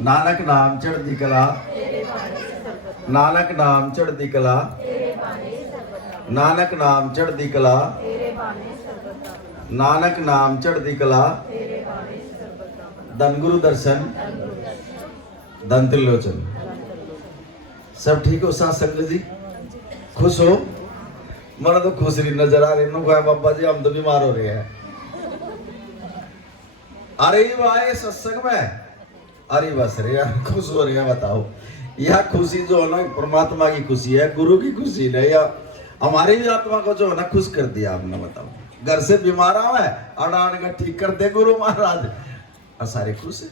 नानक नाम चढ़ती कला, नानक नाम चढ़ती कला, नानक नाम चढ़ती कला, नानक नाम चढ़ती कला। धन गुरु दर्शन, धन त्रिलोचन। सब ठीक हो साथ संगत जी? खुश हो? मन तो खुश नहीं नजर आ रही। बाबा जी हम तो बीमार हो रहे हैं। अरे भाई सत्संग में, अरे बस रे यार खुश हो रहे हैं। बताओ यह खुशी जो है ना परमात्मा की खुशी है, गुरु की खुशी नहीं, या हमारी भी आत्मा को जो है ना खुश कर दिया आपने। बताओ घर से बीमार आवा है, अड़ान का ठीक कर दे गुरु महाराज, और सारे खुश है।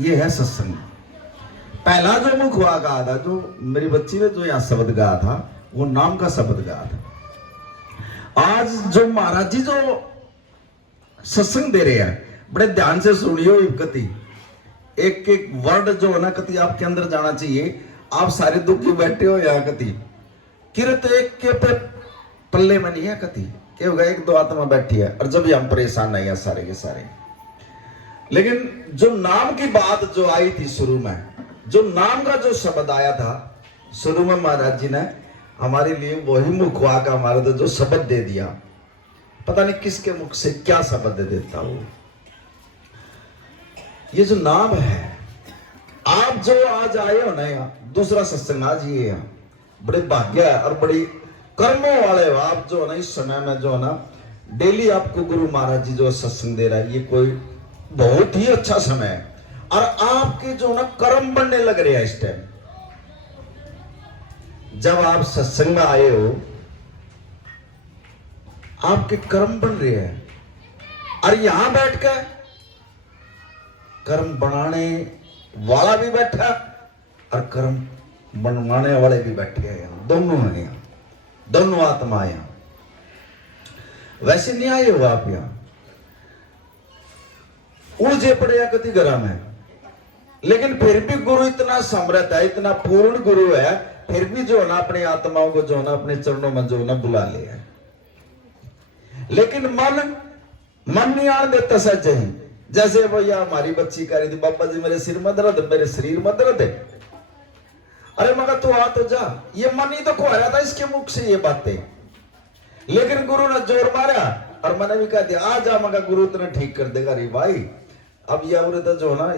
ये है सत्संग। पहला जो मुख हुआ गा था, जो मेरी बच्ची ने जो यहाँ शब्द गाया था, वो नाम का शब्द गाया था। आज जो महाराज जी जो सत्संग दे रहे हैं, बड़े ध्यान से सुनियो। कति एक एक वर्ड जो है ना कति आपके अंदर जाना चाहिए। आप सारे दुखी बैठे हो यहाँ कति किरत एक के पे पल्ले में नहीं है। कति क्या होगा, एक दो आत्मा बैठी है और जब हम परेशान नहीं है सारे के सारे। लेकिन जो नाम की बात जो आई थी शुरू में, जो नाम का जो शब्द आया था शुरू में, महाराज जी ने हमारे लिए वही मुख हुआ का हमारे तो जो शब्द दे दिया। पता नहीं किसके मुख से क्या शब्द दे देता वो। ये जो नाम है, आप जो आज आए हो ना यहाँ, दूसरा सत्संग आज ये यहाँ, बड़े भाग्य है और बड़ी कर्मों वाले हो आप जो है ना। इस समय में जो है ना डेली आपको गुरु महाराज जी जो सत्संग दे रहा है, ये कोई बहुत ही अच्छा समय है। और आपके जो ना कर्म बनने लग रहे हैं इस टाइम। जब आप सत्संग में आए हो, आपके कर्म बन रहे हैं। और यहां बैठकर कर्म बनाने वाला भी बैठा और कर्म बनवाने वाले भी बैठे हैं यहां। दोनों हैं यहां, दोनों आत्मा यहां। वैसे नहीं आए हो आप यहां, उलझे पड़े हैं कति घरा में। लेकिन फिर भी गुरु इतना समृद्ध है, इतना पूर्ण गुरु है, फिर भी जो है ना अपनी आत्माओं को जो है ना अपने चरणों में जो है ना बुला लिया है। लेकिन मन नहीं आने देता सच ही। जैसे भैया हमारी बच्ची कह रही थी, बाबा जी मेरे सिर में दर्द, मेरे शरीर में दर्द है। अरे मगर तू आ तो जा। ये मन ही तो खो रहा था इसके मुख से ये बातें। लेकिन गुरु ने जोर मारा और मैंने भी कह दिया आ जा, मगर गुरु इतना ठीक कर देगा। अरे भाई अब यह उन्हें तो जो ना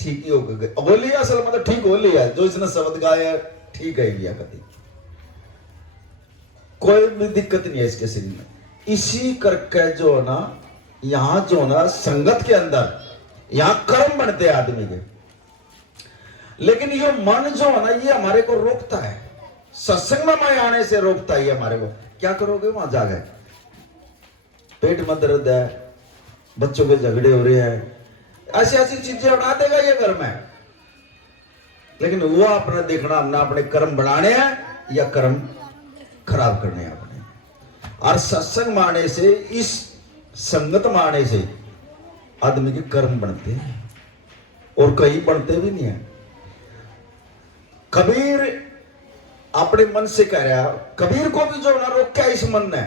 ठीक ही हो गए बोली, असल मतलब ठीक हो लिया जो इसने शब्द गाया, ठीक है लिया। कभी कोई भी दिक्कत नहीं है इसके शरीर में। इसी करके जो है ना यहां जो है ना संगत के अंदर यहां कर्म बनते हैं आदमी के। लेकिन ये मन जो है ना ये हमारे को रोकता है, सत्संग में आने से रोकता है ये हमारे को। क्या करोगे वहां जाकर? पेट में दर्द है, बच्चों के झगड़े हो रहे हैं, ऐसी ऐसी चीजें उड़ा देगा ये घर में। लेकिन वो आपने देखना, हमने अपने कर्म बनाने हैं या कर्म खराब करने हैं अपने। और सत्संग माने से, इस संगत माने से आदमी के कर्म बनते हैं और कहीं बनते भी नहीं है। कबीर अपने मन से कह रहा, कबीर को भी जो ना रोका इस मन ने।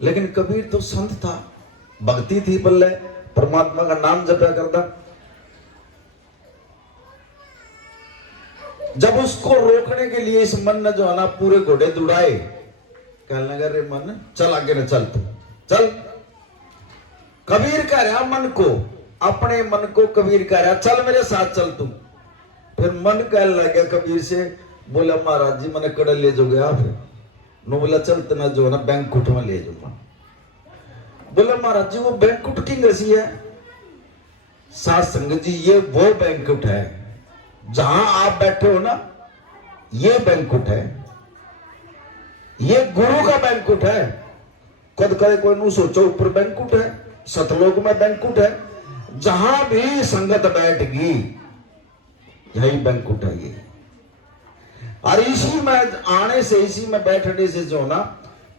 लेकिन कबीर तो संत था, भक्ति थी, बल्ले परमात्मा का नाम जपया करता। जब उसको रोकने के लिए इस मन ने जो है ना पूरे घोड़े दुड़ाए, कहने लगा रे मन चल आगे न चल, तू चल। कबीर कह रहा मन को, अपने मन को कबीर कह रहा चल मेरे साथ चल तू। फिर मन कहने लगा कबीर से, बोला महाराज जी मैंने कड़े ले जाओगे आप? नो बोला चल तना जो है ना बैंकुट में ले जाऊंगा। बोला महाराज जी वो बैंकुट की गसी है? साथ संगत जी ये वो बैंकुट है जहां आप बैठे हो ना, ये बैंकुट है, ये गुरु का बैंकुट है। कद करे कोई नहीं सोचो ऊपर बैंकुट है, सतलोक में बैंकुट है, जहां भी संगत बैठगी यही बैंकुट है ये। और इसी में आने से, इसी में बैठने से जो ना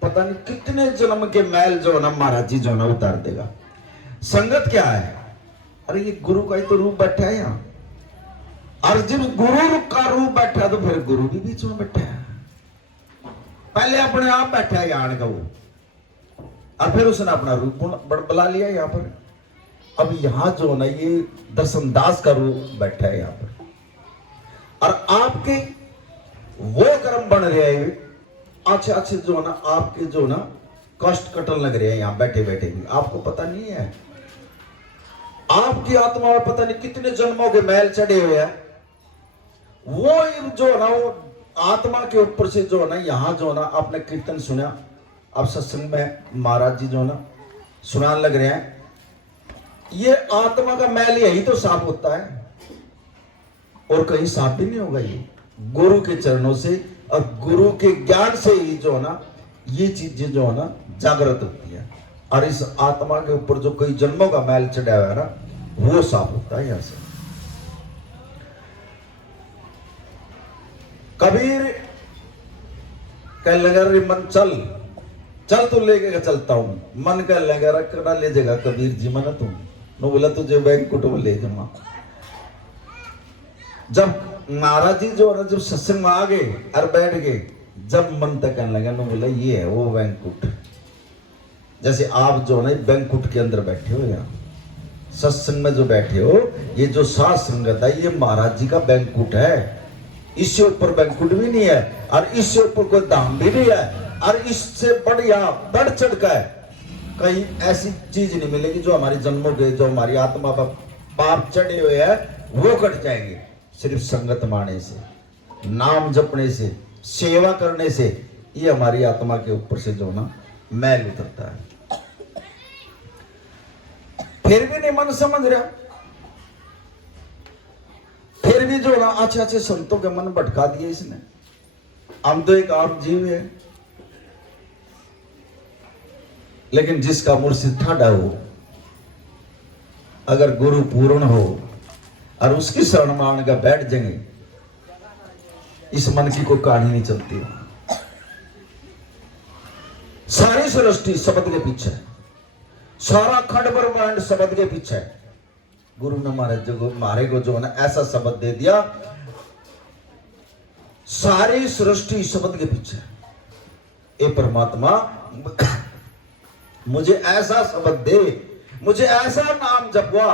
पता नहीं कितने जन्म के मैल जो ना महाराज जी जो ना उतार देगा। संगत क्या है? अरे ये गुरु का ही तो रूप बैठा है यहाँ। और जब गुरु का रूप बैठा तो फिर गुरु भी बीच में बैठा है। पहले अपने आप बैठा है यहाँ का वो, और फिर उसने अपना रूप बदला लिया यहाँ पर। अब यहाँ जो ना ये दसमदास का रूप बैठा है यहाँ पर, और आपके वो कर्म बन रहे हैं अच्छे अच्छे जो ना, आपके जो ना कष्ट कटन लग रहे हैं यहाँ बैठे बैठे भी, आपको पता नहीं है। आपकी आत्मा में पता नहीं कितने जन्मों के मैल चढ़े हुए हैं। वो जो ना वो आत्मा के ऊपर से जो ना यहाँ जो ना आपने कीर्तन सुना, अब सत्संग में महाराज जी जो ना सुनाने लग रहे हैं, ये आत्मा का मैल यही तो साफ होता है, और कहीं साफ भी नहीं होगा। ये गुरु के चरणों से और गुरु के ज्ञान से ही जो है ना ये चीजें जो है ना जागृत होती है, और इस आत्मा के ऊपर जो कई जन्मों का मैल चढ़ा हुआ है ना वो साफ होता है यहां से। कबीर कहने लगा रे मन चल चल, तू लेके चलता हूं। मन कहने लगा रखना ले जाएगा कबीर जी मन, तुम नो बोला तुझे बैंकुट में ले जाऊंगा। जब महाराज जी जो ना जब सत्संग में आ गए और बैठ गए, जब मन तक कहने लगा नो बोला ये है वो बैंकुट। जैसे आप जो ना बैंकुट के अंदर बैठे हो, यहाँ सत्संग में जो बैठे हो, ये जो साथ संगत है ये महाराज जी का बैंकुट है। इससे ऊपर बैंकुट भी नहीं है, और इससे ऊपर कोई धाम भी नहीं है, और इससे बढ़िया बढ़ चढ़ का है कहीं ऐसी चीज नहीं मिलेगी जो हमारी जन्मों के, जो हमारी आत्मा पर पाप चढ़े हुए हैं वो कट जाएंगे। सिर्फ संगत माने से, नाम जपने से, सेवा करने से ये हमारी आत्मा के ऊपर से जो ना मैल उतरता है। फिर भी नहीं मन समझ रहा, फिर भी जो ना अच्छे अच्छे संतों के मन भटका दिए इसने। हम तो एक आम जीव है, लेकिन जिसका मुर्शिद ठाडा हो, अगर गुरु पूर्ण हो और उसकी शरण मान का बैठ जाएंगे, इस मन की कोई कहानी नहीं चलती। सारी सृष्टि शब्द के पीछे है, सारा खंड ब्रह्मांड शब्द के पीछे है। गुरु ने मारे को जो है ना ऐसा शब्द दे दिया, सारी सृष्टि शब्द के पीछे है। ए परमात्मा मुझे ऐसा शब्द दे, मुझे ऐसा नाम जपवा,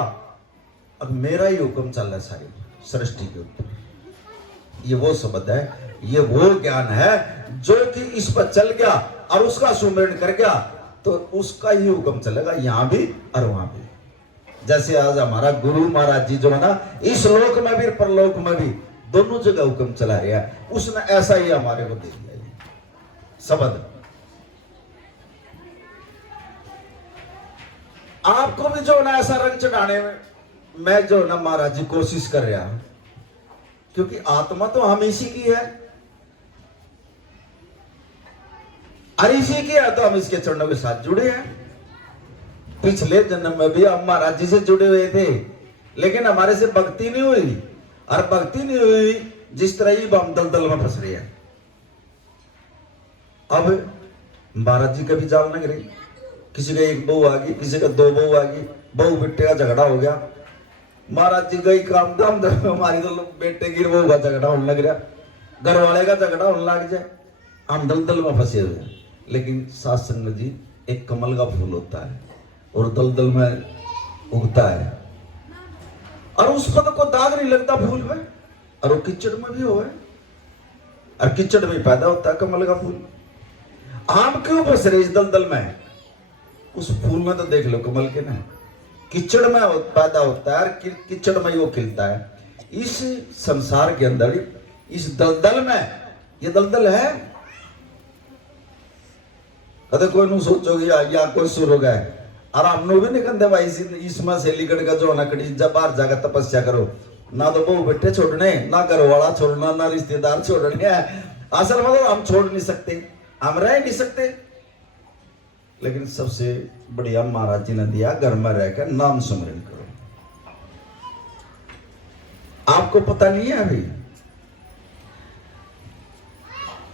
अब मेरा ही हुक्म चल रहा है सारी सृष्टि के ऊपर। ये वो शब्द है, ये वो ज्ञान है जो कि इस पर चल गया और उसका सुमिरन कर गया तो उसका ही हुक्म चलेगा यहां भी और वहां भी। जैसे आज हमारा गुरु महाराज जी जो है ना इस लोक में भी परलोक में भी दोनों जगह हुक्म चला रहा है, उसने ऐसा ही हमारे को दे दिया शब्द। आपको भी जो ना ऐसा रंग चढ़ाने में मैं जो ना महाराज जी कोशिश कर रहा हूं, क्योंकि आत्मा तो हम इसी की है, और इसी की है तो हम इसके चरणों के साथ जुड़े हैं। पिछले जन्म में भी हम महाराज जी से जुड़े हुए थे, लेकिन हमारे से भक्ति नहीं हुई, और भक्ति नहीं हुई जिस तरह ही हम दलदल में फंस रहे हैं। अब महाराज जी कभी जाल लग रही, किसी का एक बहू आ गई, किसी का दो बहू आ गई, बहू बेटे का झगड़ा हो गया, महाराज जी गई काम धाम, हमारी तो बेटे की बहू का झगड़ा होने लग रहा, घर वाले का झगड़ा होने लग जाए, हम दलदल में फंसे हुए। लेकिन सात संगत जी एक कमल का फूल होता है और दलदल में उगता है, और उस पर को दाग नहीं लगता फूल में, और वो कीचड़ में भी हो है, और कीचड़ में पैदा होता है कमल का फूल। आम क्यों फंस रहे इस दलदल में? उस फूल में तो देख लो कमल के ना कीचड़ में पैदा होता है और कीचड़ में वो खिलता है। इस संसार के अंदर इस दलदल में, ये दलदल है, कदे कोई नहीं सोचोगे या कोई सुर हो गया, और हमने भी नहीं कहते भाई इसमें से लिकड़ का जो नकड़ी जब बाहर जाकर तपस्या करो, ना तो बहु बेटे छोड़ने, ना घर वाला छोड़ना, ना रिश्तेदार छोड़ने। असल मतलब हम छोड़ नहीं सकते, हम रह नहीं सकते, लेकिन सबसे बढ़िया महाराज जी ने दिया घर में रहकर नाम सुमरन करो। आपको पता नहीं है अभी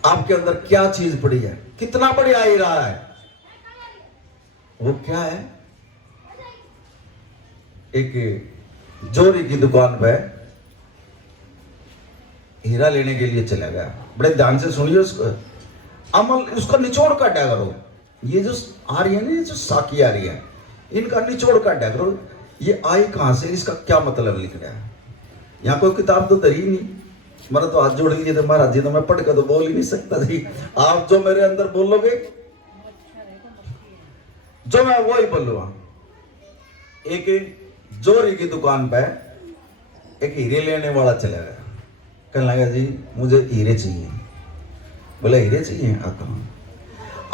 आपके अंदर क्या चीज पड़ी है, कितना बढ़िया ही रहा है, वो क्या है? एक जोरी की दुकान पे हीरा लेने के लिए चला गया, बड़े ध्यान से सुनिए उसको, अमल उसका निचोड़ काटा करो, ये जो आ रही है ना, ये जो साकी आ रही है, इनका निचोड़ काटा करो, ये आई कहाँ से, इसका क्या मतलब लिख रहा है। यहाँ कोई किताब तो धरी नहीं, मैंने तो हाथ जोड़ लिए थे महाराज जी, तो मैं पढ़ कर तो बोल ही नहीं सकता जी। आप जो मेरे अंदर बोलोगे जो मैं वो ही बोलूंगा। एक जोरी की दुकान पे एक हीरे लेने वाला चला गया, कहने लगा जी मुझे हीरे चाहिए। बोले हीरे चाहिए, कहाँ।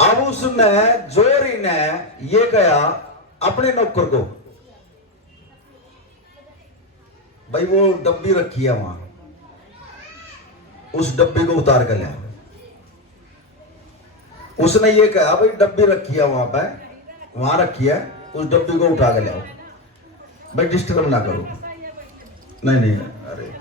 अब उसने जोरी ने ये कहा अपने नौकर को, भाई वो डब्बी रखी है वहां, उस डब्बी को उतार कर लिया। उसने ये कहा भाई डब्बी रखी है वहां पे, वहां रखी है, उस डब्बी को उठा के लाओ, भाई डिस्टर्ब ना करो। नहीं नहीं, अरे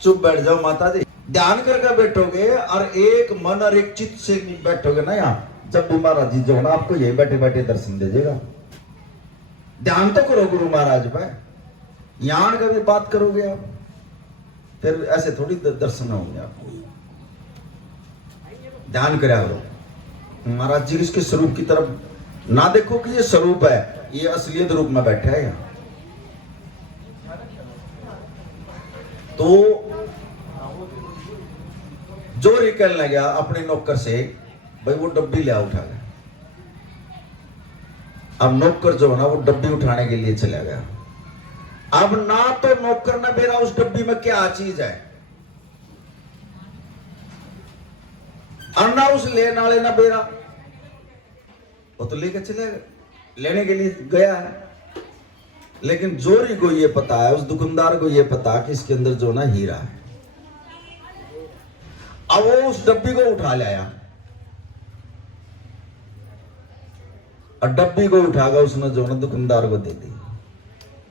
चुप बैठ जाओ माता जी, ध्यान करके बैठोगे और एक मन और एक चित्त से बैठोगे ना यहाँ, जब भी महाराज जी जो है ना आपको यही बैठे बैठे दर्शन दीजिएगा। ध्यान तो करो गुरु महाराज पे, यहाँ कभी बात करोगे आप, फिर ऐसे थोड़ी दर्शन होंगे आपको। ध्यान करा करो महाराज जी, इसके स्वरूप की तरफ ना देखो कि ये स्वरूप है, ये असलियत रूप में बैठा है यहाँ। तो जोरी कहने लगा अपने नौकर से, भाई वो डब्बी ले उठा गया। अब नौकर जो है ना वो डब्बी उठाने के लिए चला गया। अब ना तो नौकर ने बेरा उस डब्बी में क्या चीज है, और ना उस लेने वाले ना बेरा, वो तो लेकर चले लेने के लिए गया है। लेकिन जोरी को ये पता है, उस दुकानदार को ये पता कि इसके अंदर जो ना हीरा है। अब वो उस डब्बी को उठा लाया, और डब्बी को उठाकर उसने जो ना दुकानदार को दे दी,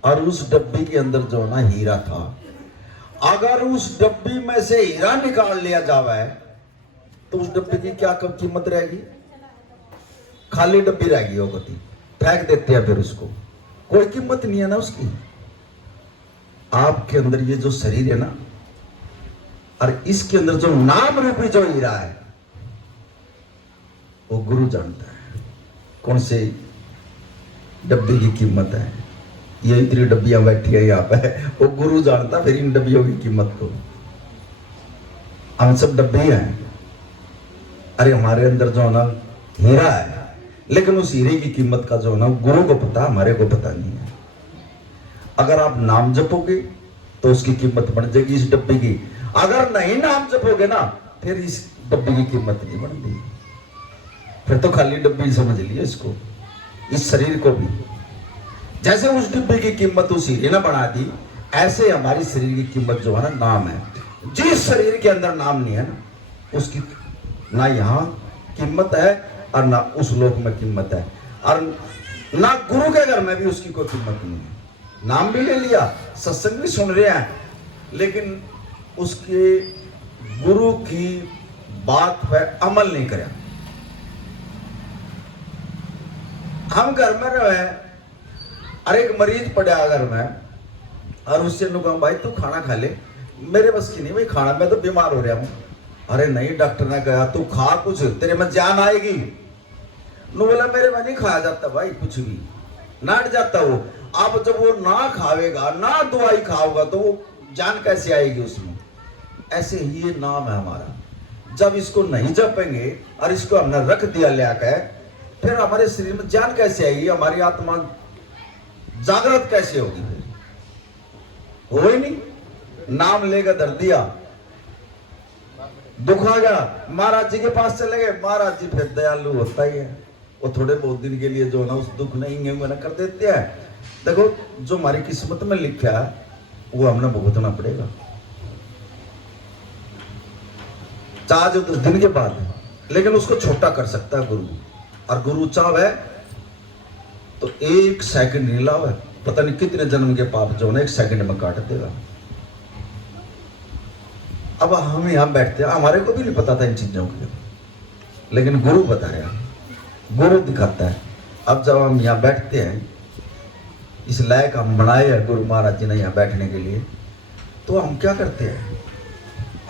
और उस डब्बी के अंदर जो ना हीरा था। अगर उस डब्बी में से हीरा निकाल लिया जावे तो उस डब्बी की क्या कब कीमत रहेगी, खाली डब्बी रहेगी, वो कति फेंक देते हैं फिर उसको, कोई कीमत नहीं है ना उसकी। आपके अंदर ये जो शरीर है ना, और इसके अंदर जो नाम रूपी जो हीरा है, वो गुरु जानता है कौन से डब्बी की कीमत है। ये इतनी डब्बियां बैठी है यहाँ पे, वो गुरु जानता फिर इन डब्बियों की कीमत को। हम सब डब्बी हैं, अरे हमारे अंदर जो है ना हीरा है, लेकिन उस हीरे की कीमत का जो है ना गुरु को पता, हमारे को पता नहीं है। अगर आप नाम जपोगे तो उसकी कीमत बन जाएगी इस डब्बी की, अगर नहीं नाम जपोगे ना फिर इस डब्बी की कीमत नहीं बनती, फिर तो खाली डब्बी समझ लिया इसको, इस शरीर को भी। जैसे उस डब्बी की कीमत उस हीरे ने बना दी, ऐसे हमारी शरीर की कीमत जो है ना नाम है। जिस शरीर के अंदर नाम नहीं है ना, उसकी ना यहाँ कीमत है और ना उस लोक में कीमत है, और ना गुरु के घर में भी उसकी कोई कीमत नहीं है। नाम भी ले लिया, सत्संग भी सुन रहे हैं, लेकिन उसके गुरु की बात पर अमल नहीं करा। हम घर में रहे, अरे एक मरीज पड़ा घर में, और उससे कहा भाई तू खाना खा ले, मेरे बस की नहीं भाई खाना, मैं तो बीमार हो रहा हूं। अरे नहीं, डॉक्टर ने कहा तू खा कुछ, तेरे में जान आएगी। नो बोला मेरे में नहीं खाया जाता भाई, कुछ भी नाट जाता वो। अब जब वो ना खावेगा, ना दवाई खाओगा, तो वो जान कैसे आएगी उसमें। ऐसे ही ये नाम है हमारा, जब इसको नहीं जपेंगे और इसको हमने रख दिया ले आकर, फिर हमारे शरीर में जान कैसे आएगी, हमारी आत्मा जागृत कैसे होगी। हो ही नहीं, नाम लेकर धर दिया, दुख आ गया, महाराज जी के पास चले गए। महाराज जी फिर दयालु होता ही है, वो थोड़े बहुत दिन के लिए जो ना उस दुख नहीं मना कर देते हैं। देखो जो हमारी किस्मत में लिखा है वो हमने भुगतना पड़ेगा, चाहे जो 10 दिन के बाद, लेकिन उसको छोटा कर सकता है गुरु। और गुरु चाहे तो 1 सेकंड नहीं लावे, पता नहीं कितने जन्म के पाप जो ना 1 सेकंड में काट देगा। अब हम यहाँ बैठते हैं, हमारे को भी नहीं पता था इन चीजों के, लेकिन गुरु बताया, गुरु दिखाता है। अब जब हम यहाँ बैठते हैं, इस लायक हम बनाए हैं गुरु महाराज जी ने यहाँ बैठने के लिए, तो हम क्या करते हैं,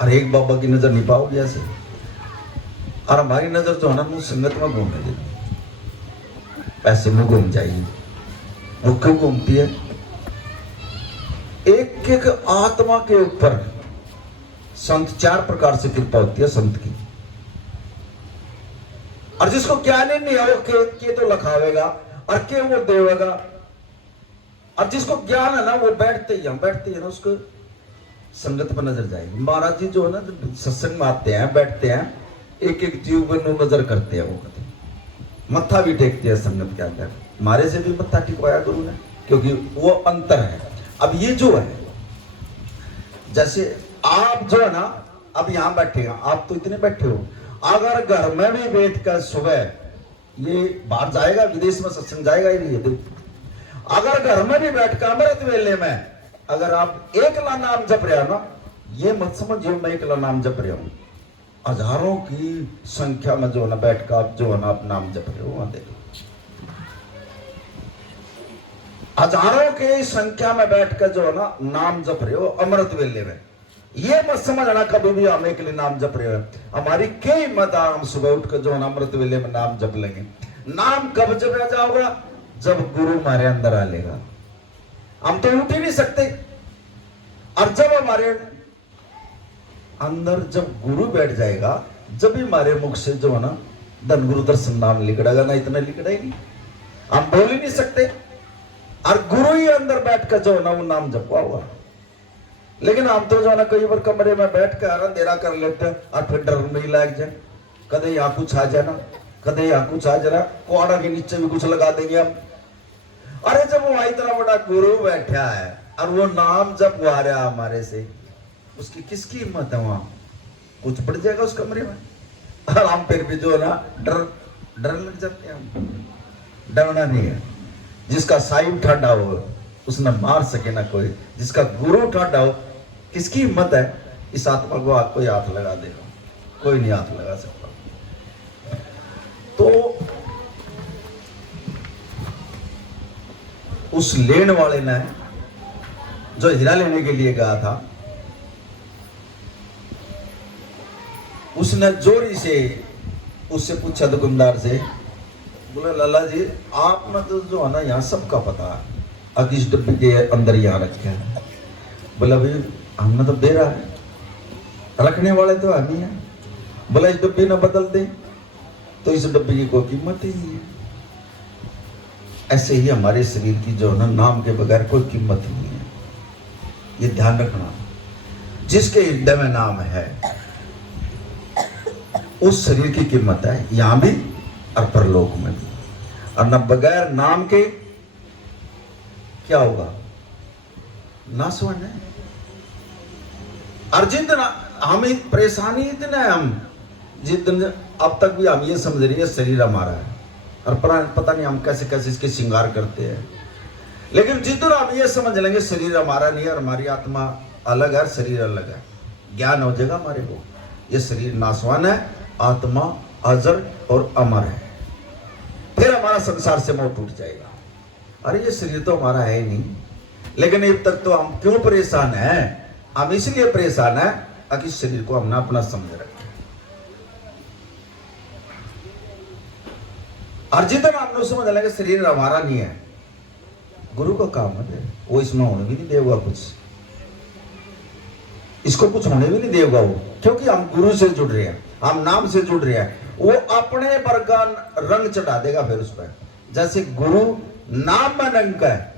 और एक बाबा की नजर नहीं पाओगे ऐसे, और हमारी नजर जो है ना वो संगत में घूमने देती, पैसे में घूम जाएगी। वो क्यों घूमती है? एक एक आत्मा के ऊपर संत 4 प्रकार से कृपा होती है संत की। और जिसको ज्ञान ही नहीं है वो के तो लखावेगा और के वो देवेगा। और जिसको ज्ञान है ना वो बैठते ही ना उसको संगत पर नजर जाएगी। महाराज जी जो है ना सत्संग में आते हैं, बैठते हैं, एक एक जीव पर नजर करते हैं, वो कहते मत्था भी टेकते हैं संगत के अंदर। हमारे से भी मत्था टिकवाया गुरु ने, क्योंकि वो अंतर है। अब ये जो है, जैसे आप जो है ना अब यहां बैठे हैं, आप तो इतने बैठे हो, अगर घर में भी बैठ कर सुबह, ये बाहर जाएगा विदेश में सत्संग जाएगा ही नहीं, अगर घर में भी बैठ कर अमृत वेले में अगर आप एकला नाम जप रहे हो ना, ये मत समझिए मैं एकला नाम जप रहा हूं, हजारों की संख्या में जो है ना बैठ कर आप जो है ना आप नाम जप रहे हो, वहां देखो हजारों की संख्या में बैठकर जो है ना नाम जप रहे हो अमृत वेले में। ये मत समझना कभी भी हम एक लिए नाम जप रहे हो, हमारी कई मत हम सुबह उठकर जो है ना अमृत वेले में नाम जप लेंगे। नाम कब जपा जाओगा? जब गुरु हमारे अंदर आ लेगा। हम तो उठ ही नहीं सकते। और जब हमारे अंदर जब गुरु बैठ जाएगा, जब भी हमारे मुख से जो है ना धन गुरु दर्शन नाम लिखड़ेगा ना, इतना लिखड़ा ही नहीं, हम बोल ही नहीं सकते। और गुरु ही अंदर बैठ कर जो है ना वो नाम जपवा हुआ। लेकिन हम तो जो है ना कई बार कमरे में बैठ कर अंधेरा कर लेते हैं और फिर डर नहीं लग जाए, कदे यहाँ कुछ आ जाना, कदे यहाँ कुछ आ जाना, कोड़ा के नीचे भी कुछ लगा देंगे हम। अरे जब वो इतना बड़ा गुरु बैठा है और वो नाम जपवा रहा हमारे से, उसकी किसकी हिम्मत है? वहां कुछ पड़ जाएगा उस कमरे में। और हम फिर भी जो है ना डर लग जाते हैं। हम डरना नहीं है। जिसका साईं ठाडा हो उसने मार सके ना कोई, जिसका गुरु ठाडा हो किसकी हिम्मत है इस आत्मा को कोई हाथ लगा देगा? कोई नहीं हाथ लगा सकता। तो उस लेने वाले ने जो हीरा लेने के लिए गया था, उसने जोरी से उससे पूछा दुकानदार से, बोला लाला जी आपने तो जो है ना यहाँ सबका पता है, अब इस डब्बे के अंदर यहाँ रखे हैं। बोला भाई हमने तो दे रहा है, रखने वाले तो हम ही हैं। बोला इस डब्बे न बदल दे तो इस डब्बे की कोई कीमत ही नहीं है। ऐसे ही हमारे शरीर की जो है ना नाम के बगैर कोई कीमत नहीं है। ये ध्यान रखना, जिसके हृदय में नाम है उस शरीर की कीमत है, यहां भी और परलोक में भी। और न बगैर नाम के क्या होगा? नासवान है। और जितना हमें परेशानी इतना है, हम जितने अब तक भी हम ये समझ रही है शरीर हमारा है, और पता नहीं हम कैसे कैसे इसके श्रृंगार करते हैं। लेकिन जितना हम ये समझ लेंगे शरीर हमारा नहीं है और हमारी आत्मा अलग है, शरीर अलग है, ज्ञान हो जाएगा हमारे को ये शरीर नासवान है, आत्मा अजर और अमर है। फिर हमारा संसार से मोह टूट जाएगा। अरे ये शरीर तो हमारा है ही नहीं, लेकिन अब तक तो हम क्यों परेशान हैं? हम इसलिए परेशान हैं कि शरीर को हमने अपना समझ रखा। और जितना हम लोग समझ लेंगे शरीर हमारा नहीं है, गुरु का काम है वो इसमें होने भी नहीं देगा कुछ, इसको कुछ होने भी नहीं देगा वो, क्योंकि हम गुरु से जुड़ रहे हैं, हम नाम से जुड़ रहे हैं। वो अपने बरगान रंग चढ़ा देगा फिर उस पर। जैसे गुरु नाम में रंग का है,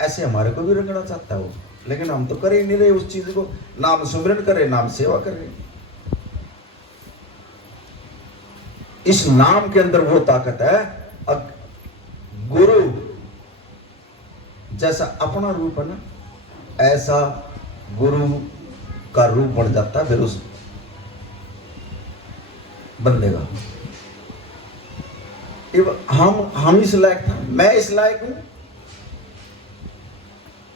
ऐसे हमारे को भी रंगना चाहता है वो, लेकिन हम तो कर ही नहीं रहे उस चीज को। नाम सुमिरन करे, नाम सेवा कर रहे। इस नाम के अंदर वो ताकत है। अब गुरु जैसा अपना रूप है ना, ऐसा गुरु का रूप बन जाता है फिर उस बंदे का। हम इस लायक था, मैं इस लायक हूं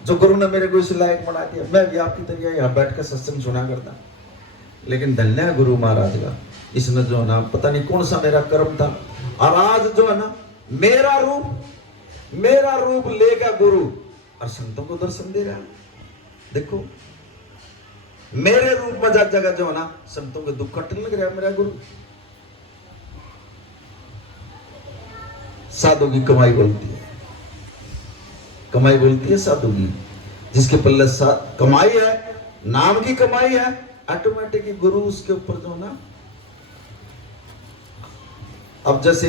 जो गुरु ने मेरे को इस लायक बना दिया। मैं भी आपकी तरह यहां बैठकर सत्संग सुना करता, लेकिन धन्य है गुरु महाराज का, इसने जो है ना पता नहीं कौन सा मेरा कर्म था, और आज जो है ना मेरा रूप लेगा गुरु और संतों को दर्शन दे रहा है। देखो मेरे रूप में जगह जो है ना संतों के दुख कटने लग रहा है मेरा गुरु। साधु की कमाई बोलती है, कमाई बोलती है साधु की। जिसके पल्ले कमाई है, नाम की कमाई है, ऑटोमेटिक गुरु उसके ऊपर जो ना। अब जैसे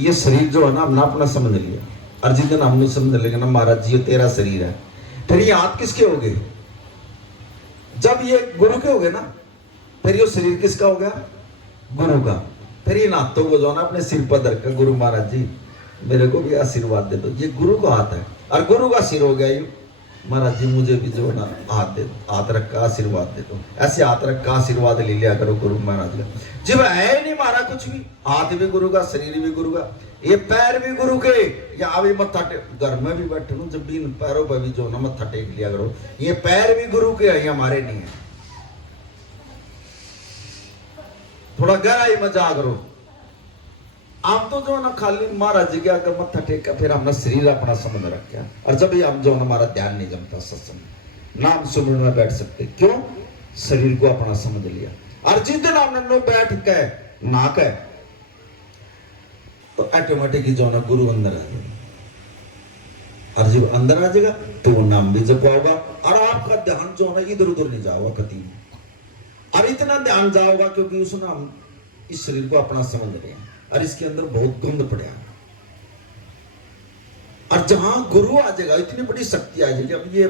ये शरीर जो है ना, हमने अपना समझ लिया, और जिस दिन हमने समझ लेंगे ना महाराज जी ये तेरा शरीर है, फिर ये हाथ किसके हो गए? जब ये गुरु के हो गए ना, फिर ये शरीर किसका हो गया? गुरु का। फिर ये नातों को जो ना अपने सिर पर धर कर, गुरु महाराज जी मेरे को भी आशीर्वाद दे दो, ये गुरु का हाथ है, और गुरु का सिर हो गया ये, महाराज जी मुझे भी जो ना हाथ दे दो, हाथ रख का आशीर्वाद दे दो। ऐसे हाथ रख का आशीर्वाद ले लिया करो गुरु महाराज का। जब है ही नहीं मारा कुछ भी, हाथ भी गुरु का, शरीर भी गुरु का, ये पैर भी गुरु के, या अभी मत्था टेक, घर में भी बैठे हूँ जब भी इन पैरों पर भी जो ना मत्था टेक लिया करो, ये पैर भी गुरु के है, ये हमारे नहीं है। थोड़ा गहराई में जा करो। आप तो जो ना खाली महाराज जी के आकर मत्था टेका, फिर हमने शरीर अपना समझ रखा, और जब भी हम जो हमारा ध्यान नहीं जमता सत्संग नाम सुनने में बैठ सकते, क्यों? शरीर को अपना समझ लिया। और जिस दिन हमने नो बैठ के ना कह, तो ऑटोमेटिक जो ना गुरु अंदर आ जाएगा, और जब अंदर आ जाएगा तो वो नाम भी जप पाओगा, और आपका ध्यान जो ना इधर उधर नहीं जाओगा कभी, और इतना ध्यान जाओगा क्योंकि उसने हम इस शरीर को अपना समझ रहे हैं, और इसके अंदर बहुत गंद पड़ा है। और जहां गुरु आ जाएगा इतनी बड़ी शक्ति आ जाएगी। अब ये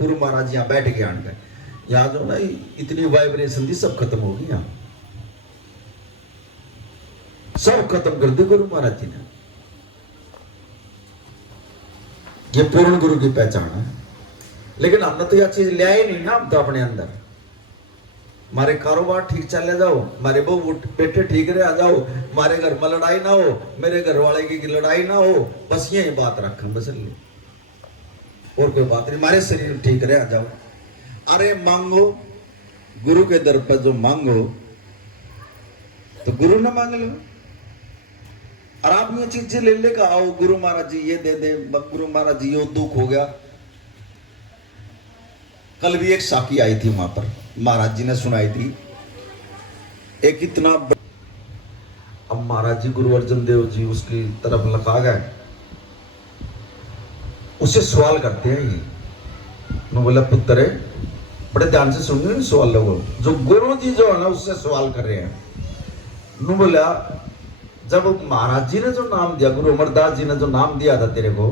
गुरु महाराज यहाँ बैठ गए आनकर, यहाँ जो ना इतनी वाइब्रेशन थी सब खत्म हो गई, यहाँ सब खत्म कर दी गुरु महाराज जी ने। ये पूर्ण गुरु की पहचान है। लेकिन हमने तो यह चीज लिया ही नहीं ना, हम तो अपने अंदर हमारे कारोबार ठीक चले जाओ, हमारे बहू बेटे ठीक रहे आ जाओ, हमारे घर में लड़ाई ना हो, मेरे घर वाले की लड़ाई ना हो, बस यही बात रखें, बस और कोई बात नहीं, हमारे शरीर ठीक रहे आ जाओ। अरे मांगो गुरु के दर पर, जो मांगो तो गुरु ना मांग लो। और आप ये चीजें ले लेकर आओ, गुरु महाराज जी ये दे दे, गुरु महाराज जी ये दुख हो गया। कल भी एक साखी आई थी वहां पर, महाराज जी ने सुनाई थी। एक इतना अब महाराज जी गुरु अर्जन देव जी उसकी तरफ लगा गए, उससे सवाल करते हैं ये, नो बोला पुत्र बड़े ध्यान से सुन रहे सवाल लोगों, जो गुरु जी जो है ना उससे सवाल कर रहे हैं। नो बोला जब महाराज जी ने जो नाम दिया, गुरु अमरदास जी ने जो नाम दिया था तेरे को,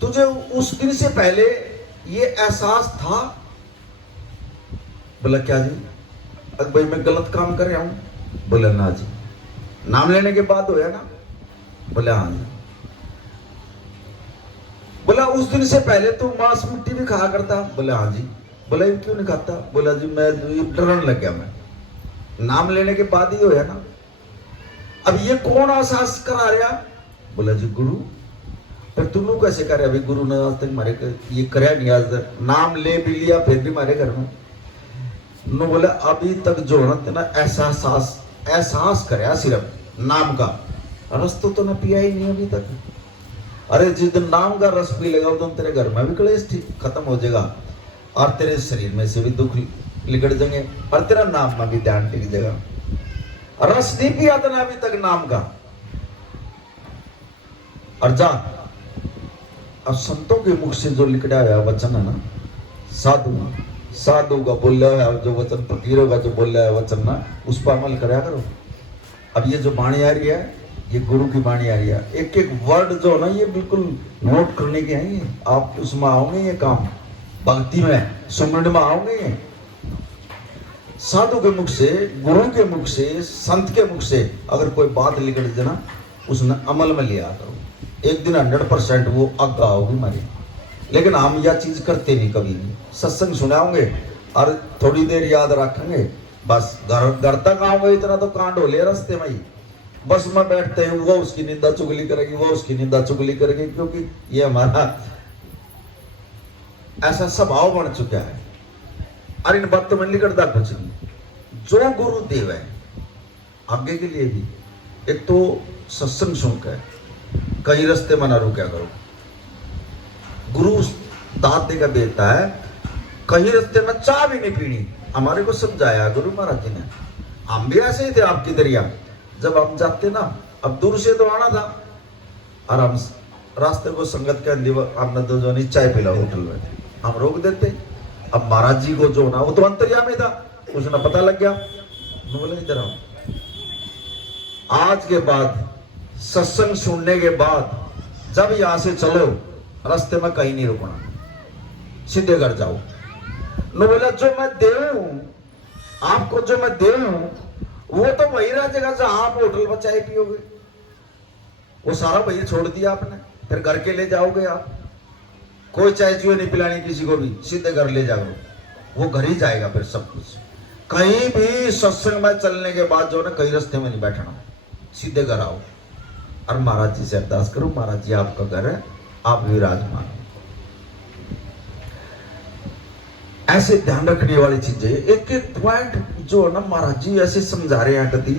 तुझे उस दिन से पहले ये एहसास था? बोला क्या जी? अब भाई मैं गलत काम कर रहा हूं। बोला ना जी। नाम लेने के बाद होया ना? बोला हाँ जी। बोला उस दिन से पहले तू मांस मिट्टी भी खाया करता? बोला हाँ जी। बोला ये क्यों नहीं खाता? बोला जी मैं डरने लग गया, मैं नाम लेने के बाद ही होया ना। अब ये कौन एहसास करा रहा? बोला जी गुरु। फिर तुम कैसे करे? अभी गुरु ने आज तक हमारे ये कराया नहीं, आज तक नाम ले भी लिया फिर भी हमारे घर में नो। बोला अभी तक जो है ना एहसास कराया सिर्फ नाम का, रस तो ना पिया ही नहीं अभी तक। अरे जिस दिन नाम का रस पी लेगा तो तेरे घर में भी क्लेश ठीक खत्म हो जाएगा, और तेरे शरीर में से भी दुख निकट जाएंगे, और तेरा नाम में भी ध्यान टिक जाएगा। रस नहीं पिया था ना अभी तक नाम का। और जा अब संतों के मुख से जो निकला हुआ वचन है ना, साधु का बोला है जो वचन, फकीरों का जो बोला है वचन ना, उस पर अमल कराया करो। अब ये जो वाणी आ रही है, ये गुरु की वाणी आ रही है, एक एक वर्ड जो ना ये बिल्कुल नोट करने के हैं। ये आप उसमें आओगे, ये काम भक्ति में सुमरण में आओगे। ये साधु के मुख से, गुरु के मुख से, संत के मुख से अगर कोई बात निकल जाए ना, उसने अमल में लिया करो, एक दिन 100% वो आज्ञा होगी हमारी। लेकिन हम यह चीज करते नहीं, कभी नहीं। सत्संग सुनाओगे और थोड़ी देर याद रखेंगे, बस घर तक आओगे इतना तो कांड हो लिया रास्ते में ही। बस में बैठते हैं, वो उसकी निंदा चुगली करेगी, वो उसकी निंदा चुगली करेगी, क्योंकि ये हमारा ऐसा स्वभाव बन चुका है। और इन बातों में निकलता कुछ नहीं। जो गुरुदेव है आगे के लिए भी, एक तो सत्संग सुनकर कहीं रास्ते में ना रुका करो। गुरु दात देकर देता है, कहीं रास्ते में चाय भी नहीं पीनी। हमारे को समझाया गुरु महाराज जी ने। हम भी ऐसे ही थे आपकी दरिया। जब हम जाते ना अब दूर से तो आना था, आराम से रास्ते को संगत के अंदर हमने तो जो नहीं चाय पिला होटल में, हम रोक देते। अब महाराज जी को जो ना वो तो अंतर्यामी था, उसने पता लग गया, बोले इधर आओ। आज के बाद सत्संग सुनने के बाद जब यहां से चलो रास्ते में कहीं नहीं रुकना, सीधे घर जाओ। नो बोला जो मैं देऊं आपको, जो मैं देऊं वो तो वही रह जगह जहां आप होटल में चाय पियोगे, वो सारा वही छोड़ दिया आपने, फिर घर के ले जाओगे आप। कोई चाय चुए नहीं पिलानी किसी को भी, सीधे घर ले जाओ, वो घर ही जाएगा फिर सब कुछ। कहीं भी सत्संग में चलने के बाद जो ना कहीं रास्ते में नहीं बैठना, सीधे घर आओ और महाराज जी से अरदास करो, महाराज जी आपका घर है, आप विराजमान। ऐसे ध्यान रखने वाली चीजें, एक एक पॉइंट जो है ना महाराज जी ऐसे समझा रहे हैं कभी,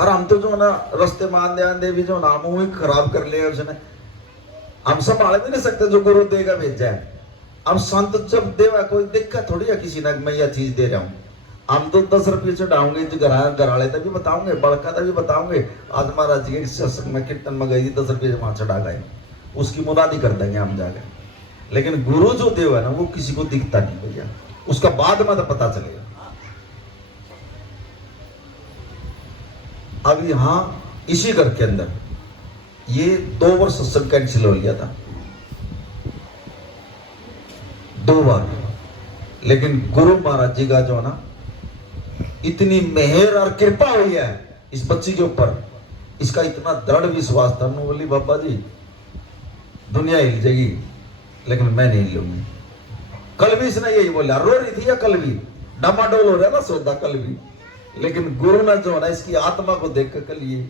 और हम तो जो है ना रास्ते में आंदे आंदे भी जो नाम हुई खराब कर लिया उसने, हम संभाल भी नहीं सकते जो गुरु देगा भेजा है। अब संत जब देवा कोई दिक्कत थोड़ी है किसी ना, मैं यह चीज दे रहा हूं, हम तो 10 रुपये चढ़ाऊंगे, जो घराले तक भी बताऊंगे, बड़का तक भी बताऊंगे। आज महाराज जी के सत्संग में कीर्तन में गई 10 रुपये वहां चढ़ा गए, उसकी मुरादी कर देंगे हम जाकर। लेकिन गुरु जो देव है ना वो किसी को दिखता नहीं भैया, उसका बाद में तो पता चलेगा। अब यहां इसी घर के अंदर ये 2 वर्ष सत्संग कैंसिल हो लिया था, 2 बार। लेकिन गुरु महाराज जी का जो है ना इतनी मेहर और कृपा हुई है इस बच्ची के ऊपर, इसका इतना दृढ़ विश्वास था। मैं बोली बाबा जी दुनिया हिल जाएगी लेकिन मैं नहीं हिलूंगी। कल भी इसने यही बोला, रो रही थी या कल भी डामाडोल हो रहा था सौदा कल भी, लेकिन गुरु ने जो है ना इसकी आत्मा को देख कर कल ये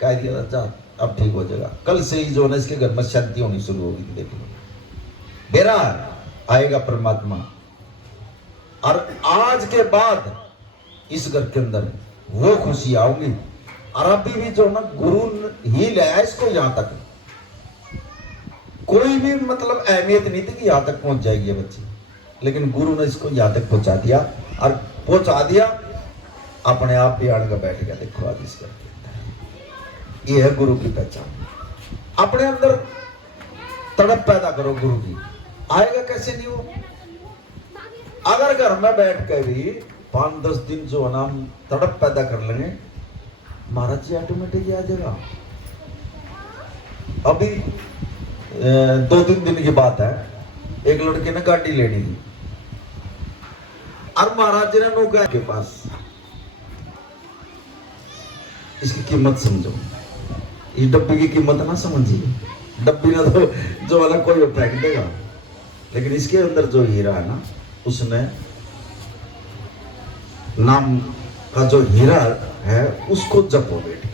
कह दिया था अब ठीक हो जाएगा। कल से ही जो है ना इसके घर में शांति होनी शुरू होगी, देख लो बेरा आएगा परमात्मा। और आज के बाद इस घर के अंदर वो खुशी आऊंगी। और अभी भी जो ना गुरु ही लाया इसको यहां तक, कोई भी मतलब अहमियत नहीं थी कि यहां तक पहुंच जाएगी ये बच्ची, लेकिन गुरु ने इसको यहां तक पहुंचा दिया। और पहुंचा दिया अपने आप भी आड़ का बैठ गया। देखो आज इस घर के अंदर ये है गुरु की पहचान। अपने अंदर तड़प पैदा करो गुरु की, आएगा कैसे नहीं वो। अगर घर में बैठ कर भी 5-10 दिन जो है ना हम तड़प पैदा कर लेंगे, महाराज जी ऑटोमेटिक आ जाएगा। अभी 2-3 दिन की बात है, एक लड़के ने गाड़ी लेनी थी और महाराज जी ने नौका के पास, इसकी कीमत समझो, इस डब्बी की कीमत ना समझिए, डब्बी ना तो जो वाला कोई फेंक देगा, लेकिन इसके अंदर जो हीरा है ना उसने नाम का जो हीरा है उसको जपो बेटे।